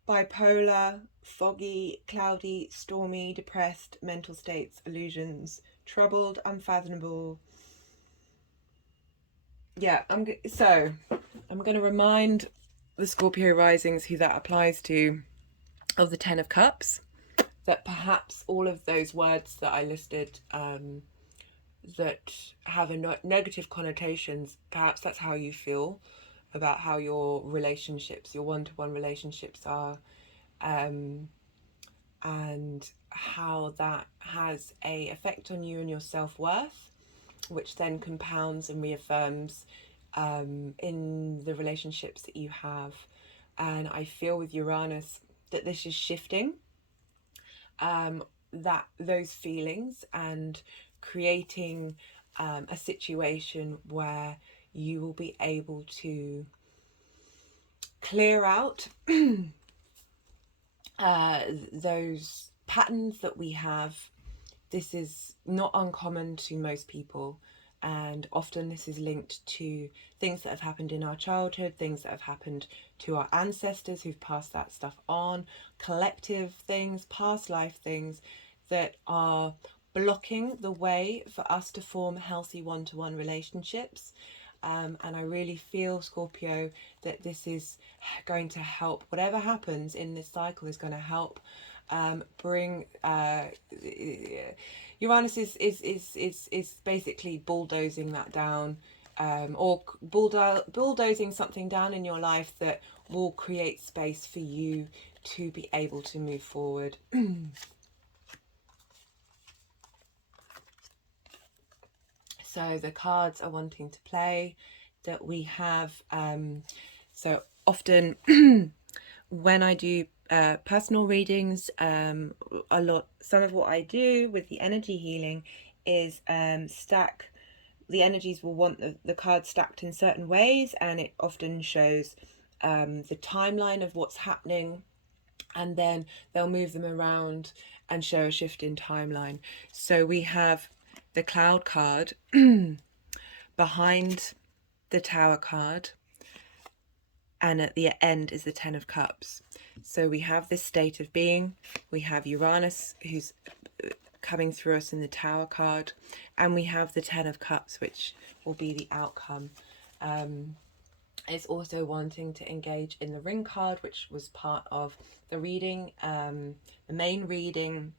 bipolar, foggy, cloudy, stormy, depressed, mental states, illusions, troubled, unfathomable. Yeah, I'm going to remind the Scorpio risings who that applies to of the Ten of Cups, that perhaps all of those words that I listed that have a negative connotations, perhaps that's how you feel about how your relationships, your one-to-one relationships are, and how that has a effect on you and your self-worth, which then compounds and reaffirms in the relationships that you have. And I feel with Uranus that this is shifting that those feelings and creating a situation where you will be able to clear out those patterns that we have. This is not uncommon to most people, and often this is linked to things that have happened in our childhood, things that have happened to our ancestors who've passed that stuff on, collective things, past life things that are blocking the way for us to form healthy one-to-one relationships. And I really feel, Scorpio, that this is going to help. Whatever happens in this cycle is going to help bring Uranus is basically bulldozing that down, or bulldozing something down in your life that will create space for you to be able to move forward. So the cards are wanting to play that we have. So often when I do personal readings, some of what I do with the energy healing is stack. The energies will want the cards stacked in certain ways, and it often shows the timeline of what's happening, and then they'll move them around and show a shift in timeline. So we have the Cloud card behind the Tower card, and at the end is the Ten of Cups. So we have this state of being, we have Uranus who's coming through us in the Tower card, and we have the Ten of Cups, which will be the outcome. It's also wanting to engage in the Ring card, which was part of the reading, the main reading,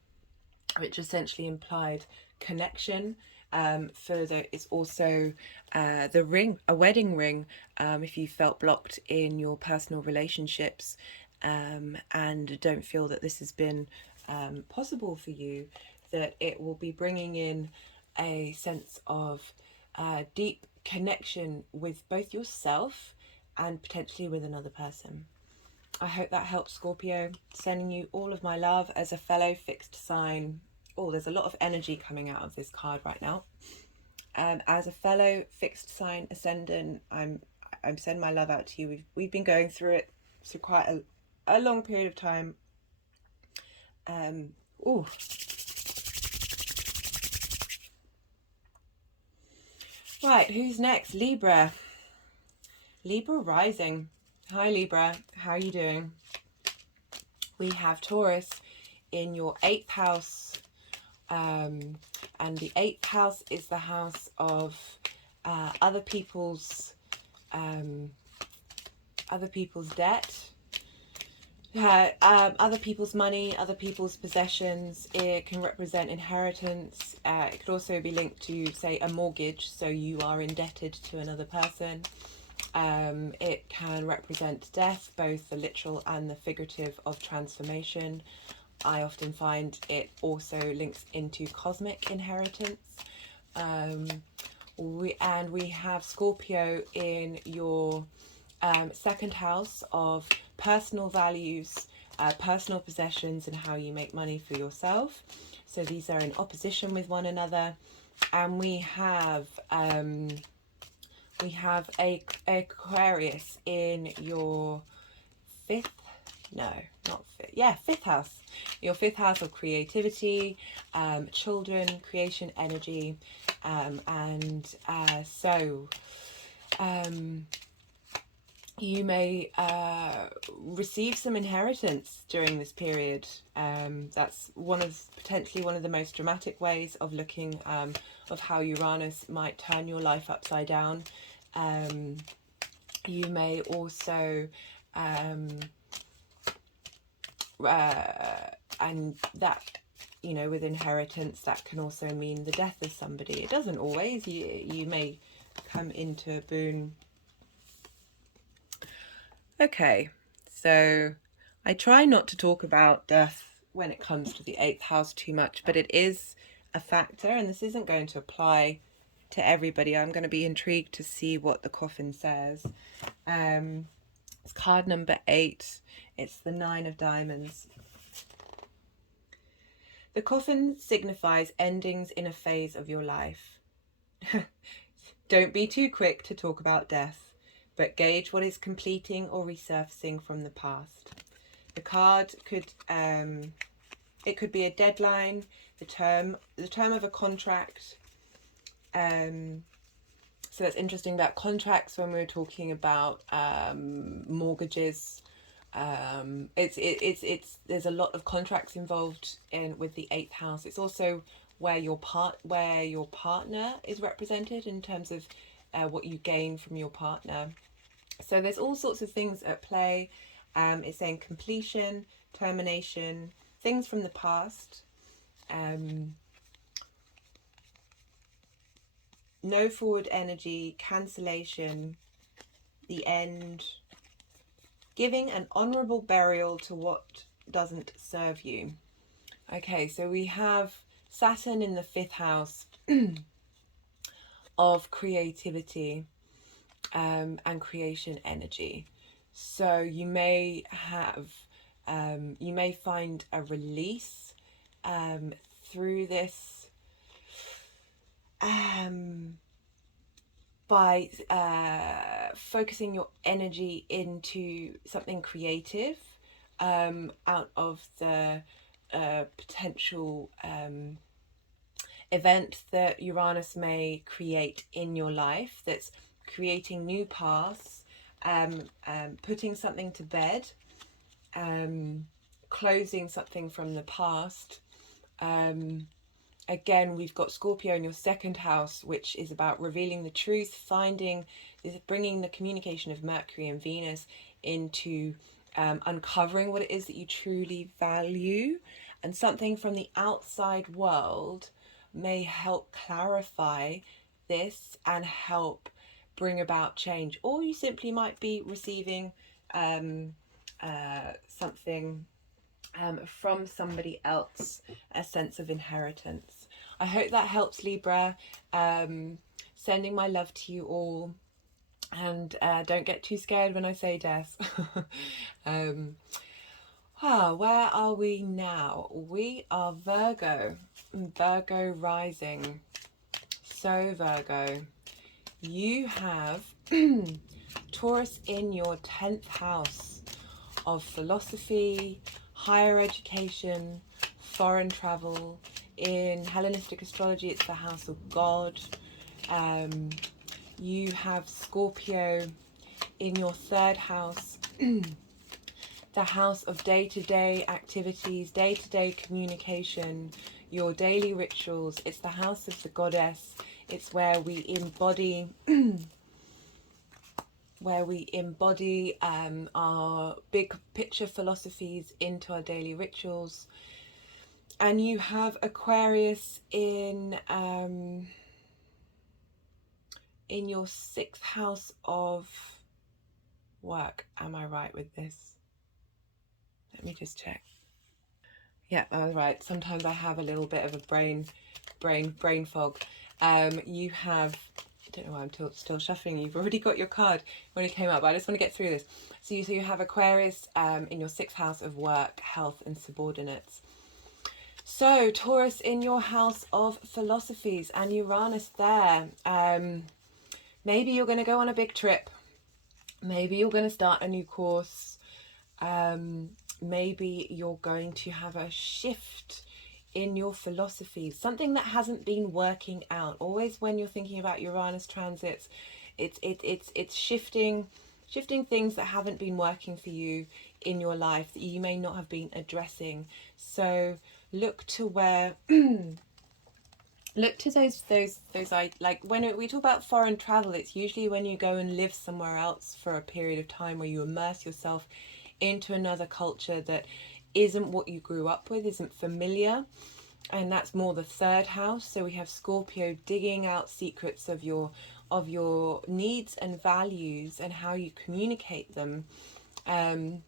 which essentially implied connection. Further, it's also the ring, a wedding ring, if you felt blocked in your personal relationships and don't feel that this has been possible for you, that it will be bringing in a sense of deep connection with both yourself and potentially with another person. I hope that helps, Scorpio. Sending you all of my love as a fellow fixed sign. Oh, there's a lot of energy coming out of this card right now. As a fellow fixed sign ascendant, I'm sending my love out to you. We've been going through it for quite a long period of time. Oh. Right, who's next? Libra. Libra rising. Hi Libra, how are you doing? We have Taurus in your 8th house, and the 8th house is the house of other people's debt, other people's money, other people's possessions. It can represent inheritance. It could also be linked to, say, a mortgage, so you are indebted to another person. It can represent death, both the literal and the figurative of transformation. I often find it also links into cosmic inheritance. We have Scorpio in your 2nd house of personal values, personal possessions, and how you make money for yourself. So these are in opposition with one another. And we have Aquarius in your 5th No, not fifth. Yeah, fifth house. Your fifth house of creativity, children, creation energy, you may receive some inheritance during this period. That's potentially one of the most dramatic ways of looking of how Uranus might turn your life upside down. You may also and that, you know, with inheritance, that can also mean the death of somebody. It doesn't always. You may come into a boon. Okay, so I try not to talk about death when it comes to the 8th house too much, but it is a factor, and this isn't going to apply to everybody. I'm going to be intrigued to see what the coffin says. It's card number 8. It's the 9 of diamonds. The coffin signifies endings in a phase of your life. Don't be too quick to talk about death, but gauge what is completing or resurfacing from the past. The card could it could be a deadline, the term of a contract. So that's interesting about contracts when we're talking about mortgages. There's a lot of contracts involved with the 8th house. It's also where your partner is represented in terms of what you gain from your partner. So there's all sorts of things at play. It's saying completion, termination, things from the past. No forward energy, cancellation, the end, giving an honourable burial to what doesn't serve you. Okay, so we have Saturn in the 5th house of creativity and creation energy. So you may find a release through this by focusing your energy into something creative out of the potential event that Uranus may create in your life, that's creating new paths, putting something to bed, closing something from the past. Again, we've got Scorpio in your 2nd house, which is about revealing the truth, bringing the communication of Mercury and Venus into uncovering what it is that you truly value. And something from the outside world may help clarify this and help bring about change. Or you simply might be receiving something from somebody else, a sense of inheritance. I hope that helps, Libra. Sending my love to you all, and don't get too scared when I say death. Where are we now? We are Virgo rising. So Virgo, you have Taurus in your 10th house of philosophy, higher education, foreign travel. In Hellenistic astrology, it's the house of God. You have Scorpio in your 3rd house, the house of day-to-day activities, day-to-day communication, your daily rituals. It's the house of the goddess. It's where we embody our big picture philosophies into our daily rituals. And you have Aquarius in your 6th house of work. Am I right with this? Let me just check. Yeah, I was right. Sometimes I have a little bit of a brain fog. You have, I don't know why I'm still shuffling. You've already got your card when it came up, but I just want to get through this. So you have Aquarius in your 6th house of work, health, and subordinates. So Taurus in your house of philosophies and Uranus there. Maybe you're going to go on a big trip. Maybe you're going to start a new course. maybe you're going to have a shift in your philosophy, something that hasn't been working out. Always when you're thinking about Uranus transits, it's shifting things that haven't been working for you in your life that you may not have been addressing. So look to where look to those like when we talk about foreign travel, it's usually when you go and live somewhere else for a period of time, where you immerse yourself into another culture that isn't what you grew up with, isn't familiar. And that's more the third house. So we have Scorpio digging out secrets of your needs and values and how you communicate them in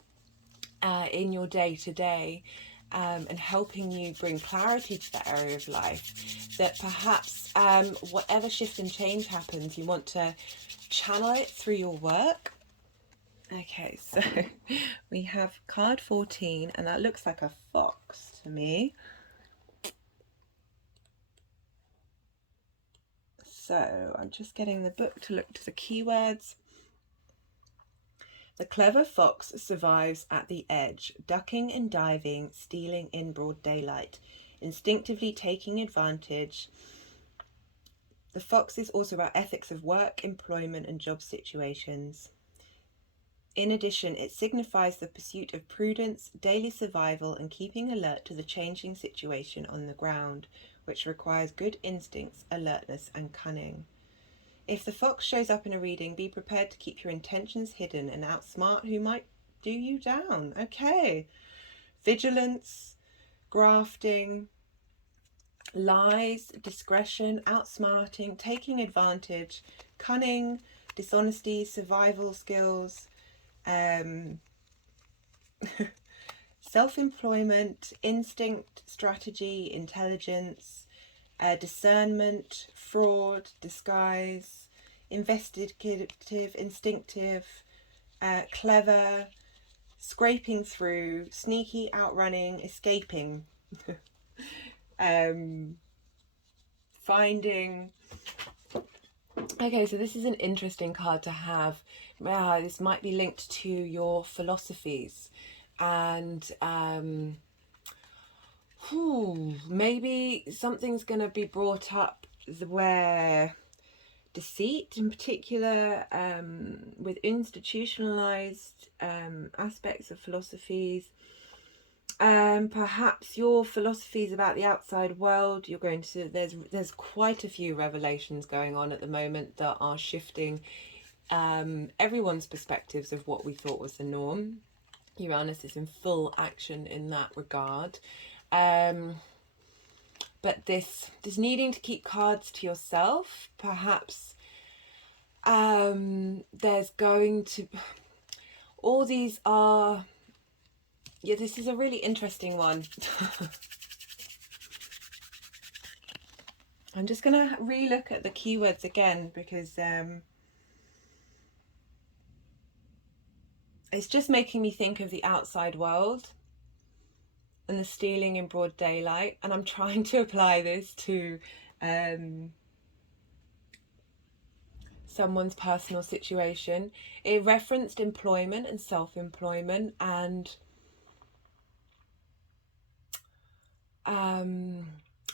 your day to day, and helping you bring clarity to that area of life, that perhaps whatever shift and change happens, you want to channel it through your work. Okay, so we have card 14, and that looks like a fox to me. So I'm just getting the book to look to the keywords. The clever fox survives at the edge, ducking and diving, stealing in broad daylight, instinctively taking advantage. The fox is also about ethics of work, employment, and job situations. In addition, it signifies the pursuit of prudence, daily survival, and keeping alert to the changing situation on the ground, which requires good instincts, alertness, and cunning. If the fox shows up in a reading, be prepared to keep your intentions hidden and outsmart who might do you down. Okay. Vigilance, grafting, lies, discretion, outsmarting, taking advantage, cunning, dishonesty, survival skills, self-employment, instinct, strategy, intelligence, discernment, fraud, disguise, investigative, instinctive, clever, scraping through, sneaky, outrunning, escaping, finding. Okay, so this is an interesting card to have. This might be linked to your philosophies, and maybe something's going to be brought up where deceit in particular, with institutionalized aspects of philosophies, perhaps your philosophies about the outside world, you're going to, there's quite a few revelations going on at the moment that are shifting everyone's perspectives of what we thought was the norm. Uranus is in full action in that regard. But this needing to keep cards to yourself, perhaps there's going to, all these are, yeah, this is a really interesting one. I'm just going to re-look at the keywords again, because it's just making me think of the outside world and the stealing in broad daylight, and I'm trying to apply this to someone's personal situation. It referenced employment and self-employment, and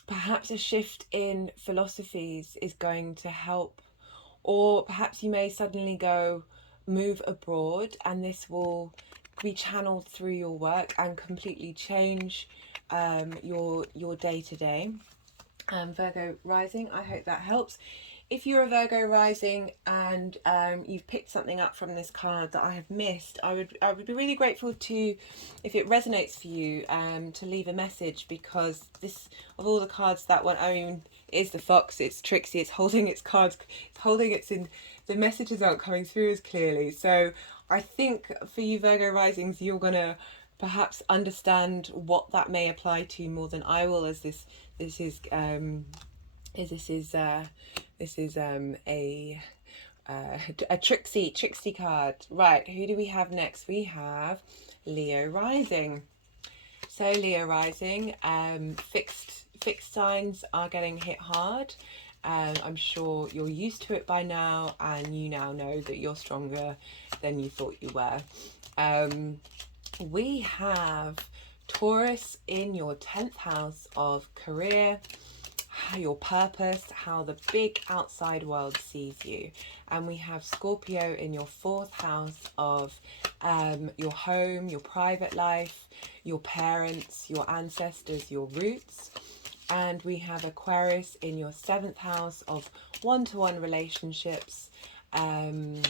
perhaps a shift in philosophies is going to help, or perhaps you may suddenly go move abroad, and this will be channeled through your work and completely change your day-to-day. Virgo rising, I hope that helps. If you're a Virgo rising and you've picked something up from this card that I have missed, I would be really grateful to, if it resonates for you, to leave a message, because this, of all the cards, that one, I mean, is the fox, it's tricksy, it's holding its cards, it's holding its in, the messages aren't coming through as clearly. So I think for you Virgo risings, you're gonna perhaps understand what that may apply to more than I will, as this is a tricksy card. Right, who do we have next? We have Leo rising. So Leo rising, fixed signs are getting hit hard. I'm sure you're used to it by now, and you now know that you're stronger than you thought you were. we have Taurus in your 10th house of career, your purpose, how the big outside world sees you. And we have Scorpio in your 4th house of your home, your private life, your parents, your ancestors, your roots. And we have Aquarius in your 7th house of one-to-one relationships. And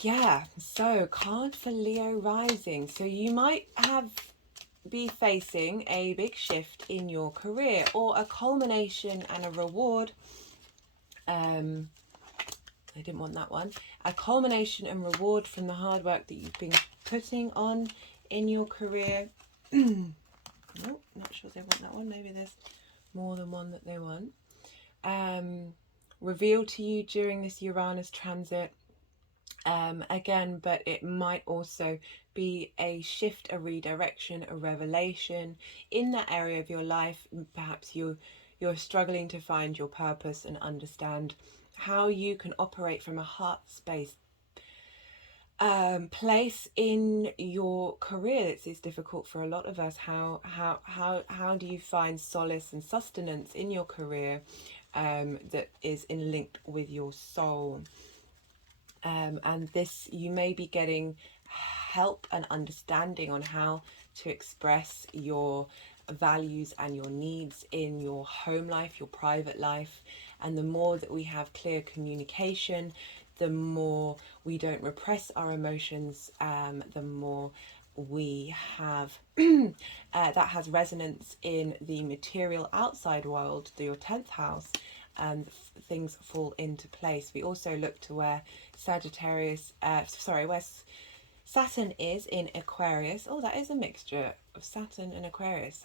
yeah, so card for Leo rising. So you might be facing a big shift in your career, or a culmination and a reward. I didn't want that one. A culmination and reward from the hard work that you've been putting on in your career. Oh, not sure they want that one. Maybe there's more than one that they want. Revealed to you during this Uranus transit. Again, but it might also be a shift, a redirection, a revelation in that area of your life. Perhaps you're struggling to find your purpose and understand how you can operate from a heart space place in your career. It's difficult for a lot of us. How do you find solace and sustenance in your career that is linked with your soul? And this, you may be getting help and understanding on how to express your values and your needs in your home life, your private life. And the more that we have clear communication, the more we don't repress our emotions, the more we have that has resonance in the material outside world, your 10th house, and things fall into place. We also look to where Sagittarius, where Saturn is in Aquarius. Oh, that is a mixture of Saturn and Aquarius,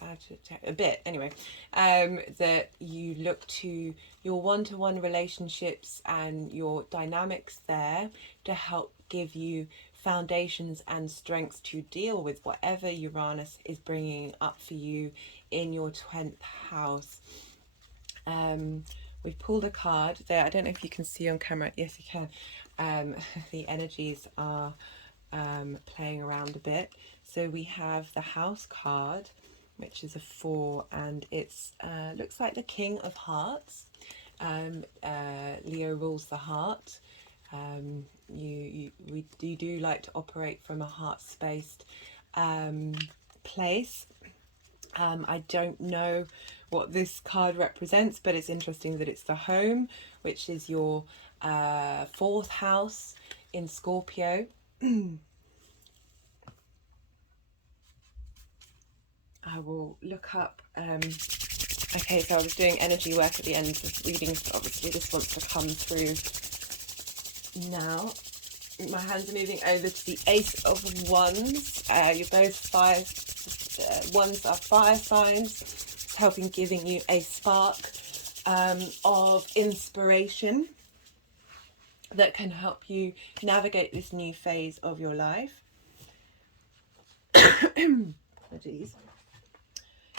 a bit anyway. That you look to your one-to-one relationships and your dynamics there to help give you foundations and strengths to deal with whatever Uranus is bringing up for you in your 10th house. We've pulled a card there. I don't know if you can see on camera. Yes, you can. The energies are playing around a bit. So we have the house card, which is a 4, and it's looks like the King of Hearts. Leo rules the heart. You do like to operate from a heart-spaced place. I don't know what this card represents, but it's interesting that it's the home, which is your 4th house in Scorpio. I will look up. Okay, so I was doing energy work at the end of readings. Obviously, this wants to come through now. My hands are moving over to the Ace of Wands. You're both fire. Wands are fire signs. It's helping, giving you a spark of inspiration that can help you navigate this new phase of your life. Apologies.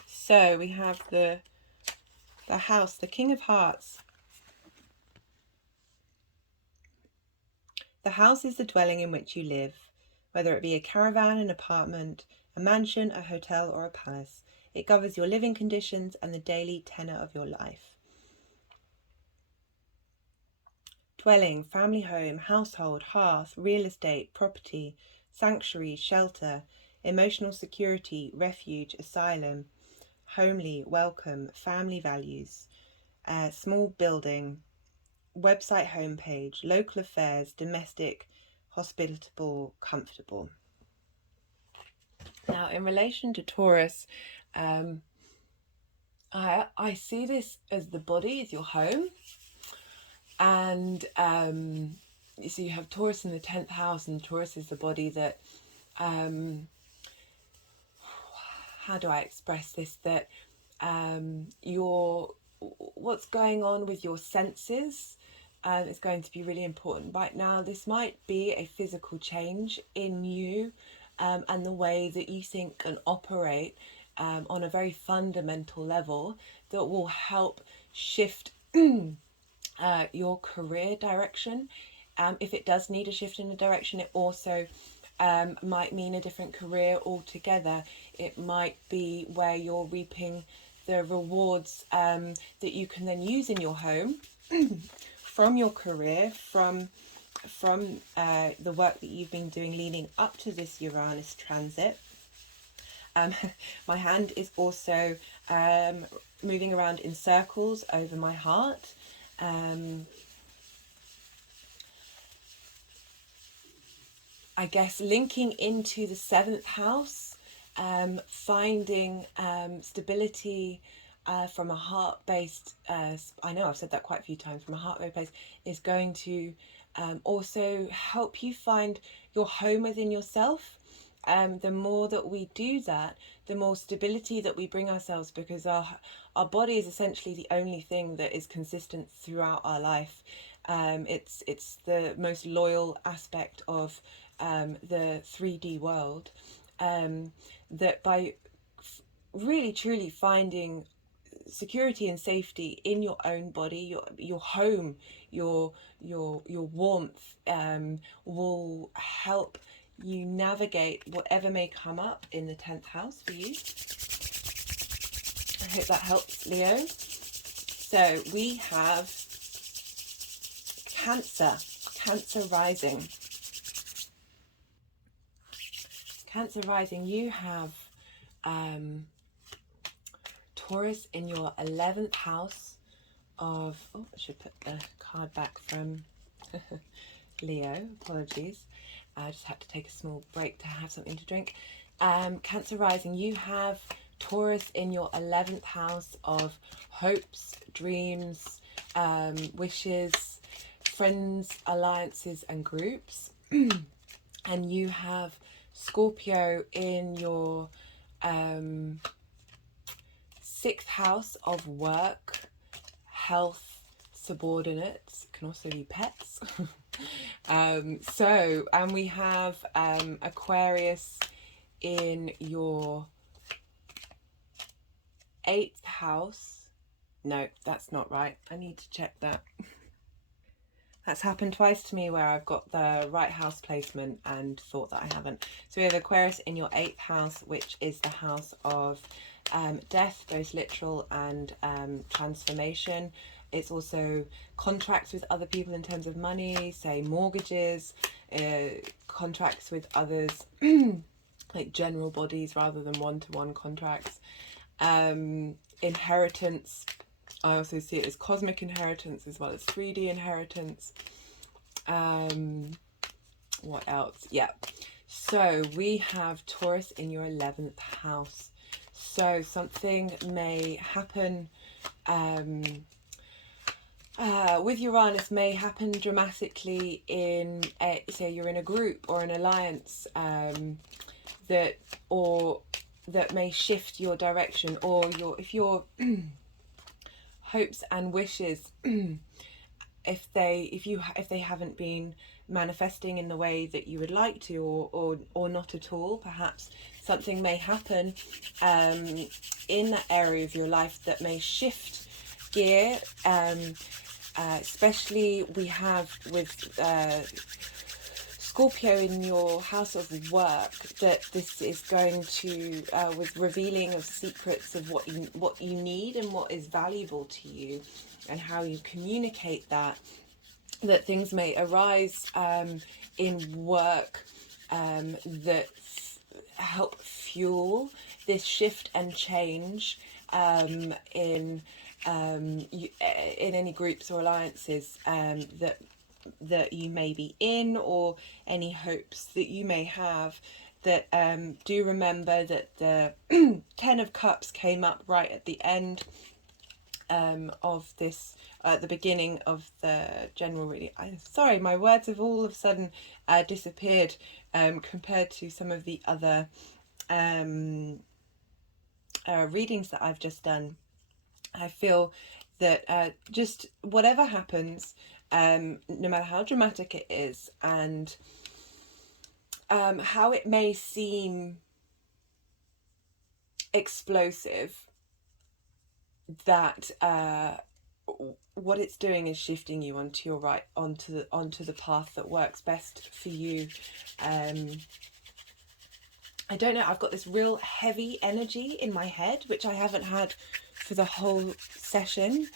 So we have the house, the King of Hearts. The house is the dwelling in which you live, whether it be a caravan, an apartment, a mansion, a hotel, or a palace. It governs your living conditions and the daily tenor of your life. Dwelling, family home, household, hearth, real estate, property, sanctuary, shelter, emotional security, refuge, asylum, homely, welcome, family values, small building, website homepage, local affairs, domestic, hospitable, comfortable. Now, in relation to Taurus, I see this as the body is your home. And so you have Taurus in the 10th house, and Taurus is the body that, how do I express this? That what's going on with your senses is going to be really important right now. This might be a physical change in you and the way that you think and operate on a very fundamental level that will help shift your career direction. If it does need a shift in the direction, it also might mean a different career altogether. It might be where you're reaping the rewards that you can then use in your home from your career, from the work that you've been doing leading up to this Uranus transit. My hand is also moving around in circles over my heart. I guess linking into the 7th house, finding stability from a heart-based, I know I've said that quite a few times, from a heart-based place is going to also help you find your home within yourself. The more that we do that, the more stability that we bring ourselves, because our body is essentially the only thing that is consistent throughout our life. It's the most loyal aspect of the 3D world, that by really truly finding security and safety in your own body, your home, your warmth, will help you navigate whatever may come up in the 10th house for you. I hope that helps, Leo. So we have Cancer rising. Cancer rising, you have Taurus in your 11th house of, oh, I should put the card back from Leo, apologies. I just had to take a small break to have something to drink. Cancer rising, you have Taurus in your 11th house of hopes, dreams, wishes, friends, alliances and groups. And you have Scorpio in your 6th house of work, health, subordinates, can also be pets. And we have Aquarius in your 8th house. No, that's not right. I need to check that. That's happened twice to me where I've got the right house placement and thought that I haven't. So we have Aquarius in your 8th house, which is the house of death, both literal and transformation. It's also contracts with other people in terms of money, say mortgages, contracts with others, like general bodies rather than one-to-one contracts. Inheritance, I also see it as cosmic inheritance as well as 3D inheritance. What else? Yeah. So we have Taurus in your 11th house. So something may happen with Uranus, may happen dramatically in, say you're in a group or an alliance, that may shift your direction, or if your hopes and wishes, if they haven't been manifesting in the way that you would like to, or not at all, perhaps something may happen in that area of your life that may shift gear. Especially we have with Scorpio in your house of work, that this is going to with revealing of secrets of what you need and what is valuable to you, and how you communicate that things may arise in work that help fuel this shift and change in any groups or alliances that you may be in, or any hopes that you may have. That do remember that the 10 of Cups came up right at the end of this, at the beginning of the general reading. Sorry, my words have all of a sudden disappeared compared to some of the other readings that I've just done. I feel that just whatever happens, no matter how dramatic it is, and how it may seem explosive, that what it's doing is shifting you onto your right, onto the path that works best for you. I don't know, I've got this real heavy energy in my head, which I haven't had for the whole session.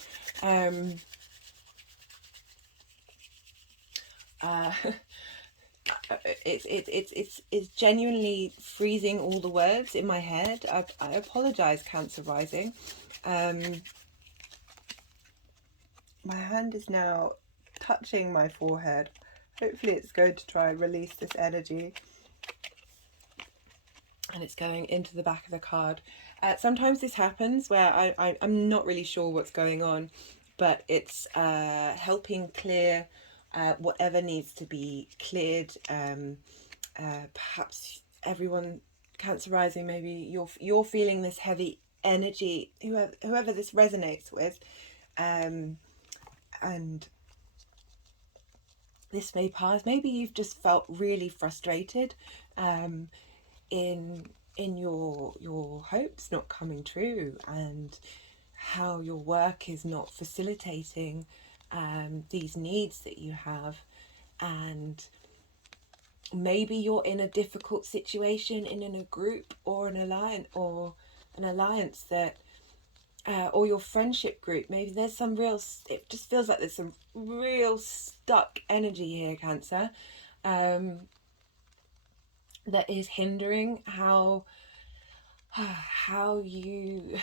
It's genuinely freezing all the words in my head. I apologize, Cancer rising. My hand is now touching my forehead. Hopefully it's going to try and release this energy. And it's going into the back of the card. Sometimes this happens where I'm not really sure what's going on, but it's helping clear whatever needs to be cleared. Perhaps everyone, Cancer rising, maybe you're feeling this heavy energy, whoever this resonates with, and this may pass. Maybe you've just felt really frustrated in your hopes not coming true, and how your work is not facilitating these needs that you have. And maybe you're in a difficult situation in a group or an alliance that or your friendship group. Maybe there's some real, it just feels like there's some real stuck energy here, Cancer, that is hindering how you,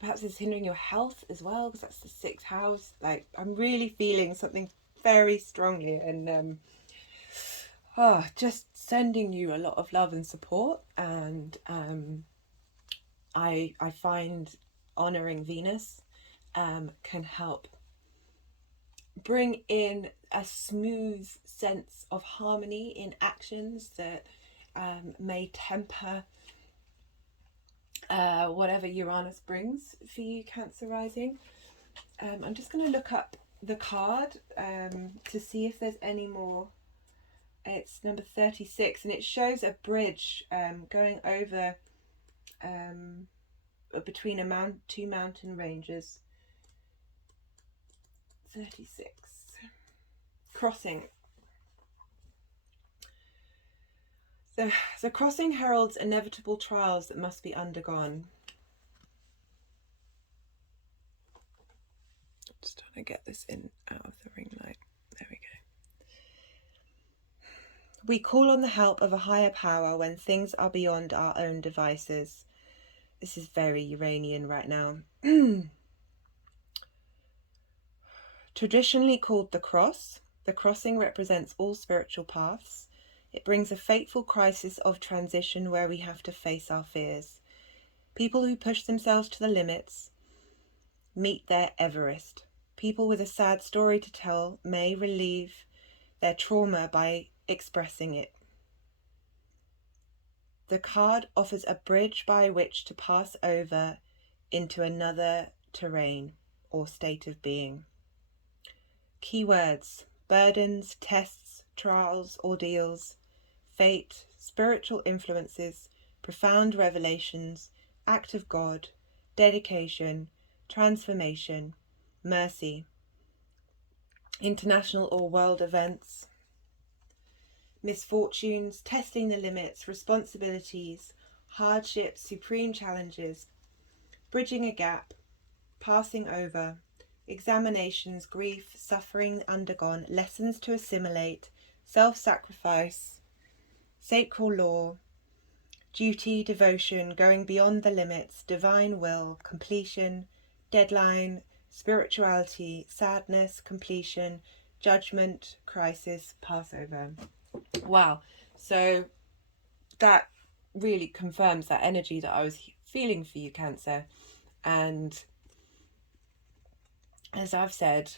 perhaps it's hindering your health as well, because that's the 6th house. Like, I'm really feeling something very strongly, and just sending you a lot of love and support. And I find honoring Venus can help bring in a smooth sense of harmony in actions that may temper whatever Uranus brings for you, Cancer rising. I'm just going to look up the card to see if there's any more. It's number 36, and it shows a bridge going over between two mountain ranges. 36. Crossing. The crossing heralds inevitable trials that must be undergone. Just trying to get this in out of the ring light. There we go. We call on the help of a higher power when things are beyond our own devices. This is very Uranian right now. Traditionally called the cross, the crossing represents all spiritual paths. It brings a fateful crisis of transition where we have to face our fears. People who push themselves to the limits meet their Everest. People with a sad story to tell may relieve their trauma by expressing it. The card offers a bridge by which to pass over into another terrain or state of being. Keywords: burdens, tests, trials, ordeals, fate, spiritual influences, profound revelations, act of God, dedication, transformation, mercy, international or world events, misfortunes, testing the limits, responsibilities, hardships, supreme challenges, bridging a gap, passing over, examinations, grief, suffering undergone, lessons to assimilate, self-sacrifice, sacral law, duty, devotion, going beyond the limits, divine will, completion, deadline, spirituality, sadness, completion, judgment, crisis, Passover. Wow. So that really confirms that energy that I was feeling for you, Cancer. And as I've said,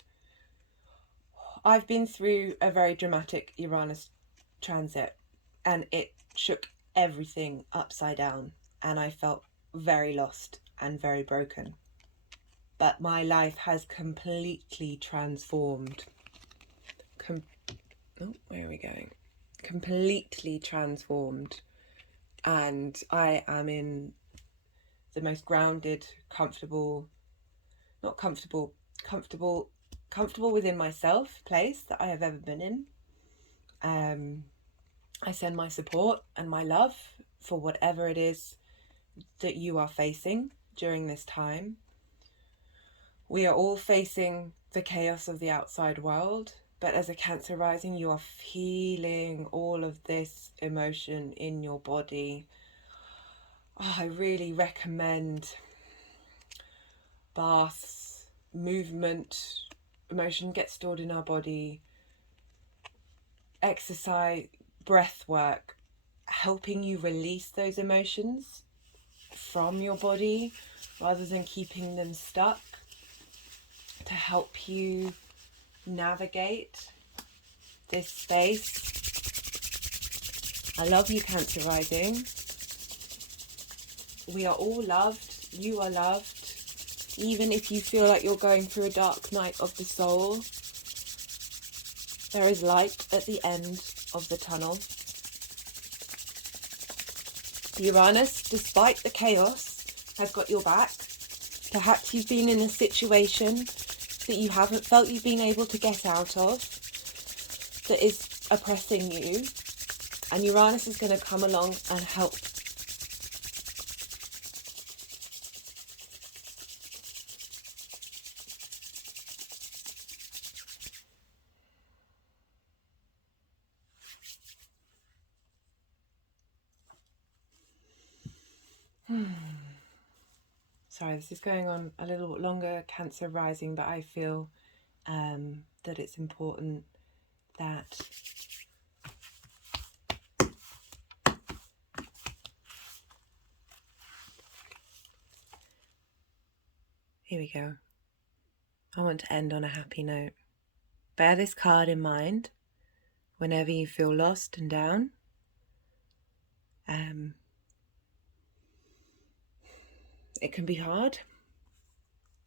I've been through a very dramatic Uranus transit, and it shook everything upside down, and I felt very lost and very broken. But my life has completely transformed. Where are we going? Completely transformed. And I am in the most grounded, comfortable, not comfortable, comfortable within myself place that I have ever been in. I send my support and my love for whatever it is that you are facing during this time. We are all facing the chaos of the outside world, but as a Cancer rising, you are feeling all of this emotion in your body. Oh, I really recommend baths, movement. Emotion gets stored in our body. Exercise, breath work, helping you release those emotions from your body rather than keeping them stuck, to help you navigate this space. I love you, Cancer rising. We are all loved. You are loved. Even if you feel like you're going through a dark night of the soul, there is light at the end of the tunnel. Uranus, despite the chaos, has got your back. Perhaps you've been in a situation that you haven't felt you've been able to get out of, that is oppressing you, and Uranus is going to come along and help. Sorry, this is going on a little longer, Cancer rising, but I feel that it's important that here we go. I want to end on a happy note. Bear this card in mind whenever you feel lost and down. It can be hard,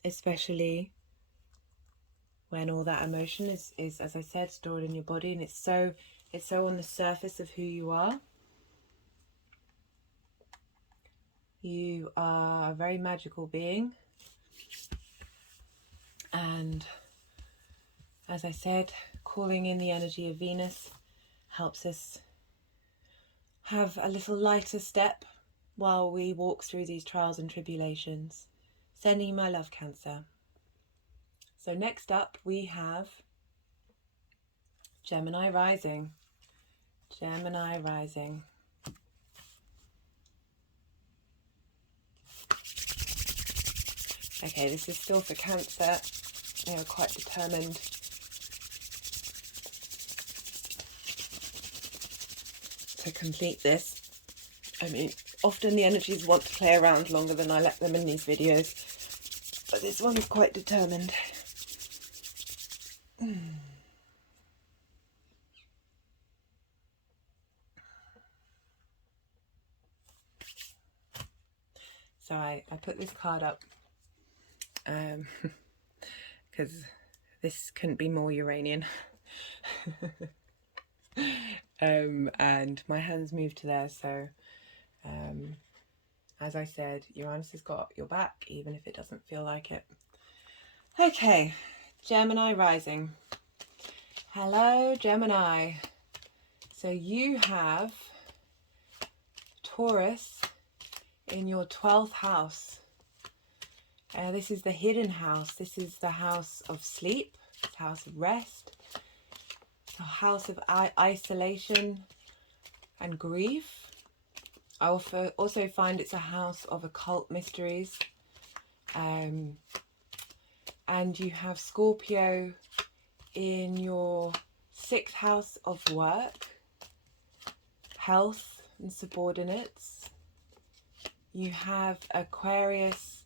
especially when all that emotion is, as I said, stored in your body, and it's so on the surface of who you are. You are a very magical being, and as I said, calling in the energy of Venus helps us have a little lighter step while we walk through these trials and tribulations. Sending you my love, Cancer. So next up we have Gemini rising. Gemini rising. Okay, this is still for Cancer. They are quite determined to complete this. I mean, often the energies want to play around longer than I let them in these videos, but this one's quite determined. So I put this card up because this couldn't be more Uranian. And my hands moved to there, so as I said, Uranus has got your back, even if it doesn't feel like it. Okay, Gemini rising. Hello, Gemini. So you have Taurus in your 12th house. This is the hidden house. This is the house of sleep, the house of rest, the house of isolation and grief. I also find it's a house of occult mysteries. And you have Scorpio in your 6th house of work, health and subordinates. You have Aquarius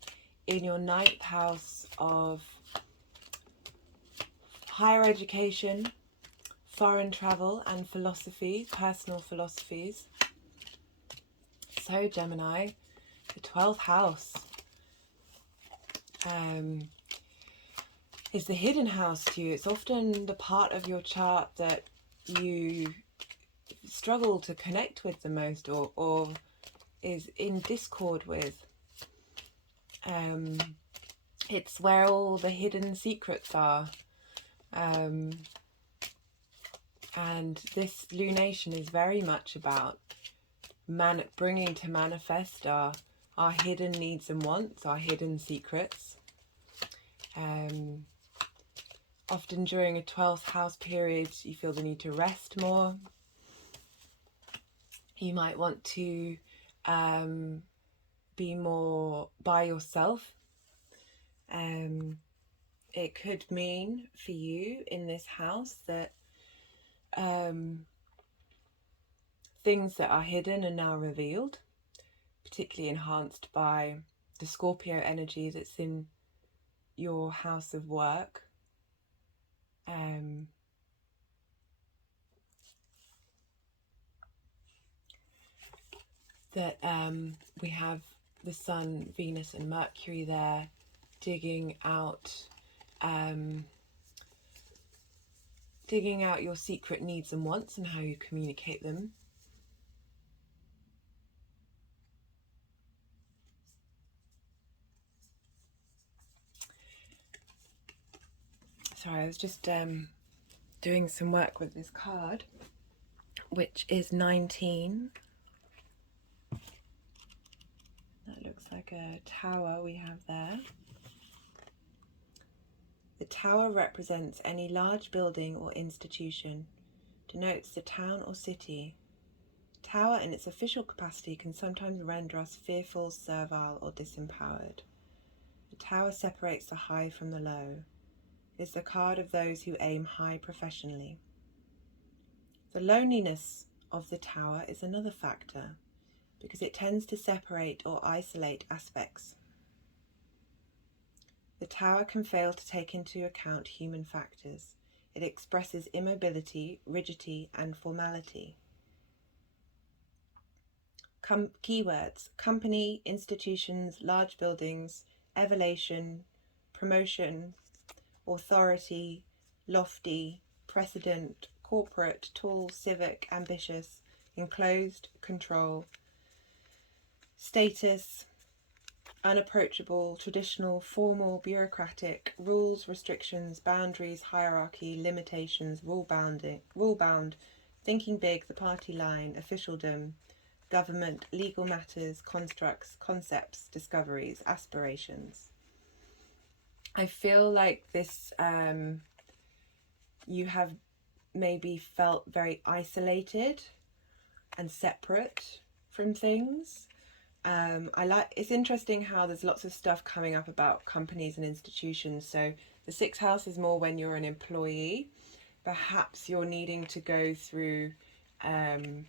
in your 9th house of higher education, foreign travel and philosophy, personal philosophies. So Gemini, the 12th house is the hidden house to you. It's often the part of your chart that you struggle to connect with the most, or is in discord with. It's where all the hidden secrets are. And this lunation is very much about bringing to manifest our hidden needs and wants, our hidden secrets. Often during a 12th house period, you feel the need to rest more. You might want to be more by yourself. It could mean for you in this house that things that are hidden are now revealed, particularly enhanced by the Scorpio energy that's in your house of work. That we have the Sun, Venus and Mercury there digging out your secret needs and wants and how you communicate them. Sorry, I was just doing some work with this card, which is 19. That looks like a tower we have there. The tower represents any large building or institution, denotes the town or city. Tower in its official capacity can sometimes render us fearful, servile or disempowered. The tower separates the high from the low. It is the card of those who aim high professionally. The loneliness of the tower is another factor, because it tends to separate or isolate aspects. The tower can fail to take into account human factors. It expresses immobility, rigidity, and formality. Keywords: company, institutions, large buildings, elevation, promotion, authority, lofty, precedent, corporate, tall, civic, ambitious, enclosed, control, status, unapproachable, traditional, formal, bureaucratic, rules, restrictions, boundaries, hierarchy, limitations, rule-bound, thinking big, the party line, officialdom, government, legal matters, constructs, concepts, discoveries, aspirations. I feel like this, you have maybe felt very isolated and separate from things. It's interesting how there's lots of stuff coming up about companies and institutions. So the 6th house is more when you're an employee. Perhaps you're needing to go through, bring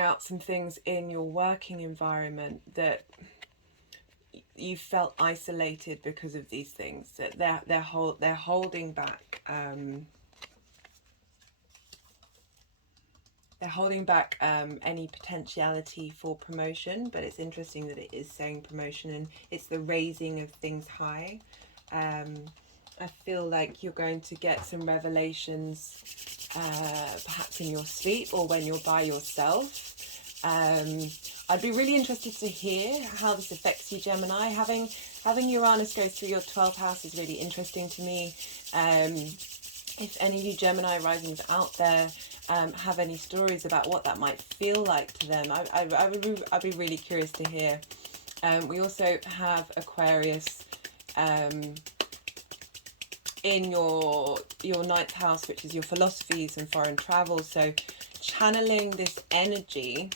out some things in your working environment that you felt isolated because of these things, that they're holding back. They're holding back any potentiality for promotion, but it's interesting that it is saying promotion and it's the raising of things high. I feel like you're going to get some revelations, perhaps in your sleep or when you're by yourself. I'd be really interested to hear how this affects you, Gemini. Having Uranus go through your 12th house is really interesting to me. If any of you Gemini risings out there have any stories about what that might feel like to them, I'd be really curious to hear. We also have Aquarius in your 9th house, which is your philosophies and foreign travel. So channeling this energy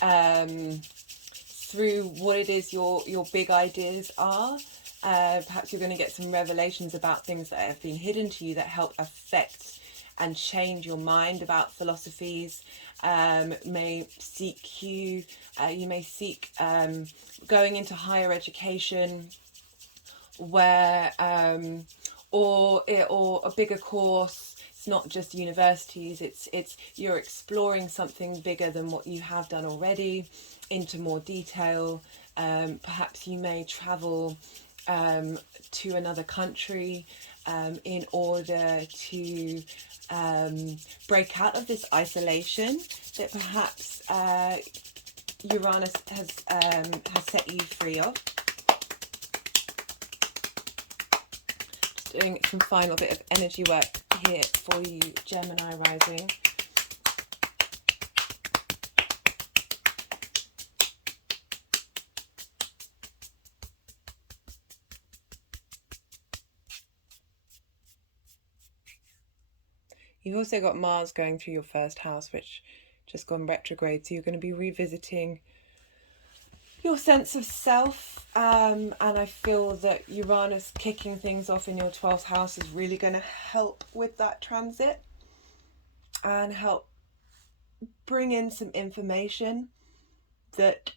through what it is your big ideas are. Perhaps you're going to get some revelations about things that have been hidden to you that help affect and change your mind about philosophies. May seek you may seek going into higher education, where or a bigger course. It's not just universities, it's you're exploring something bigger than what you have done already, into more detail. Perhaps you may travel to another country in order to break out of this isolation that perhaps Uranus has set you free of. doing some final bit of energy work here for you, Gemini rising. You've also got Mars going through your first house, which just gone retrograde. So you're going to be revisiting your sense of self. And I feel that Uranus kicking things off in your 12th house is really going to help with that transit and help bring in some information that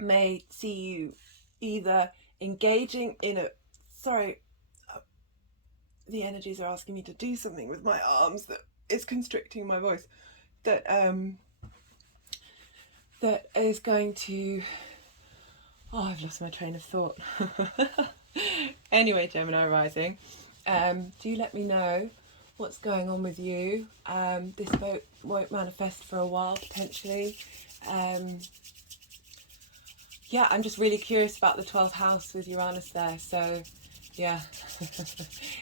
may see you either engaging in a... Sorry, the energies are asking me to do something with my arms that is constricting my voice. That is going to... Oh, I've lost my train of thought. Anyway, Gemini rising, do let me know what's going on with you. This won't manifest for a while, potentially. Yeah, I'm just really curious about the 12th house with Uranus there. So, yeah,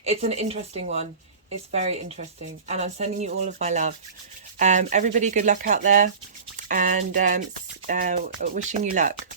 it's an interesting one. It's very interesting. And I'm sending you all of my love. Everybody, good luck out there. And wishing you luck.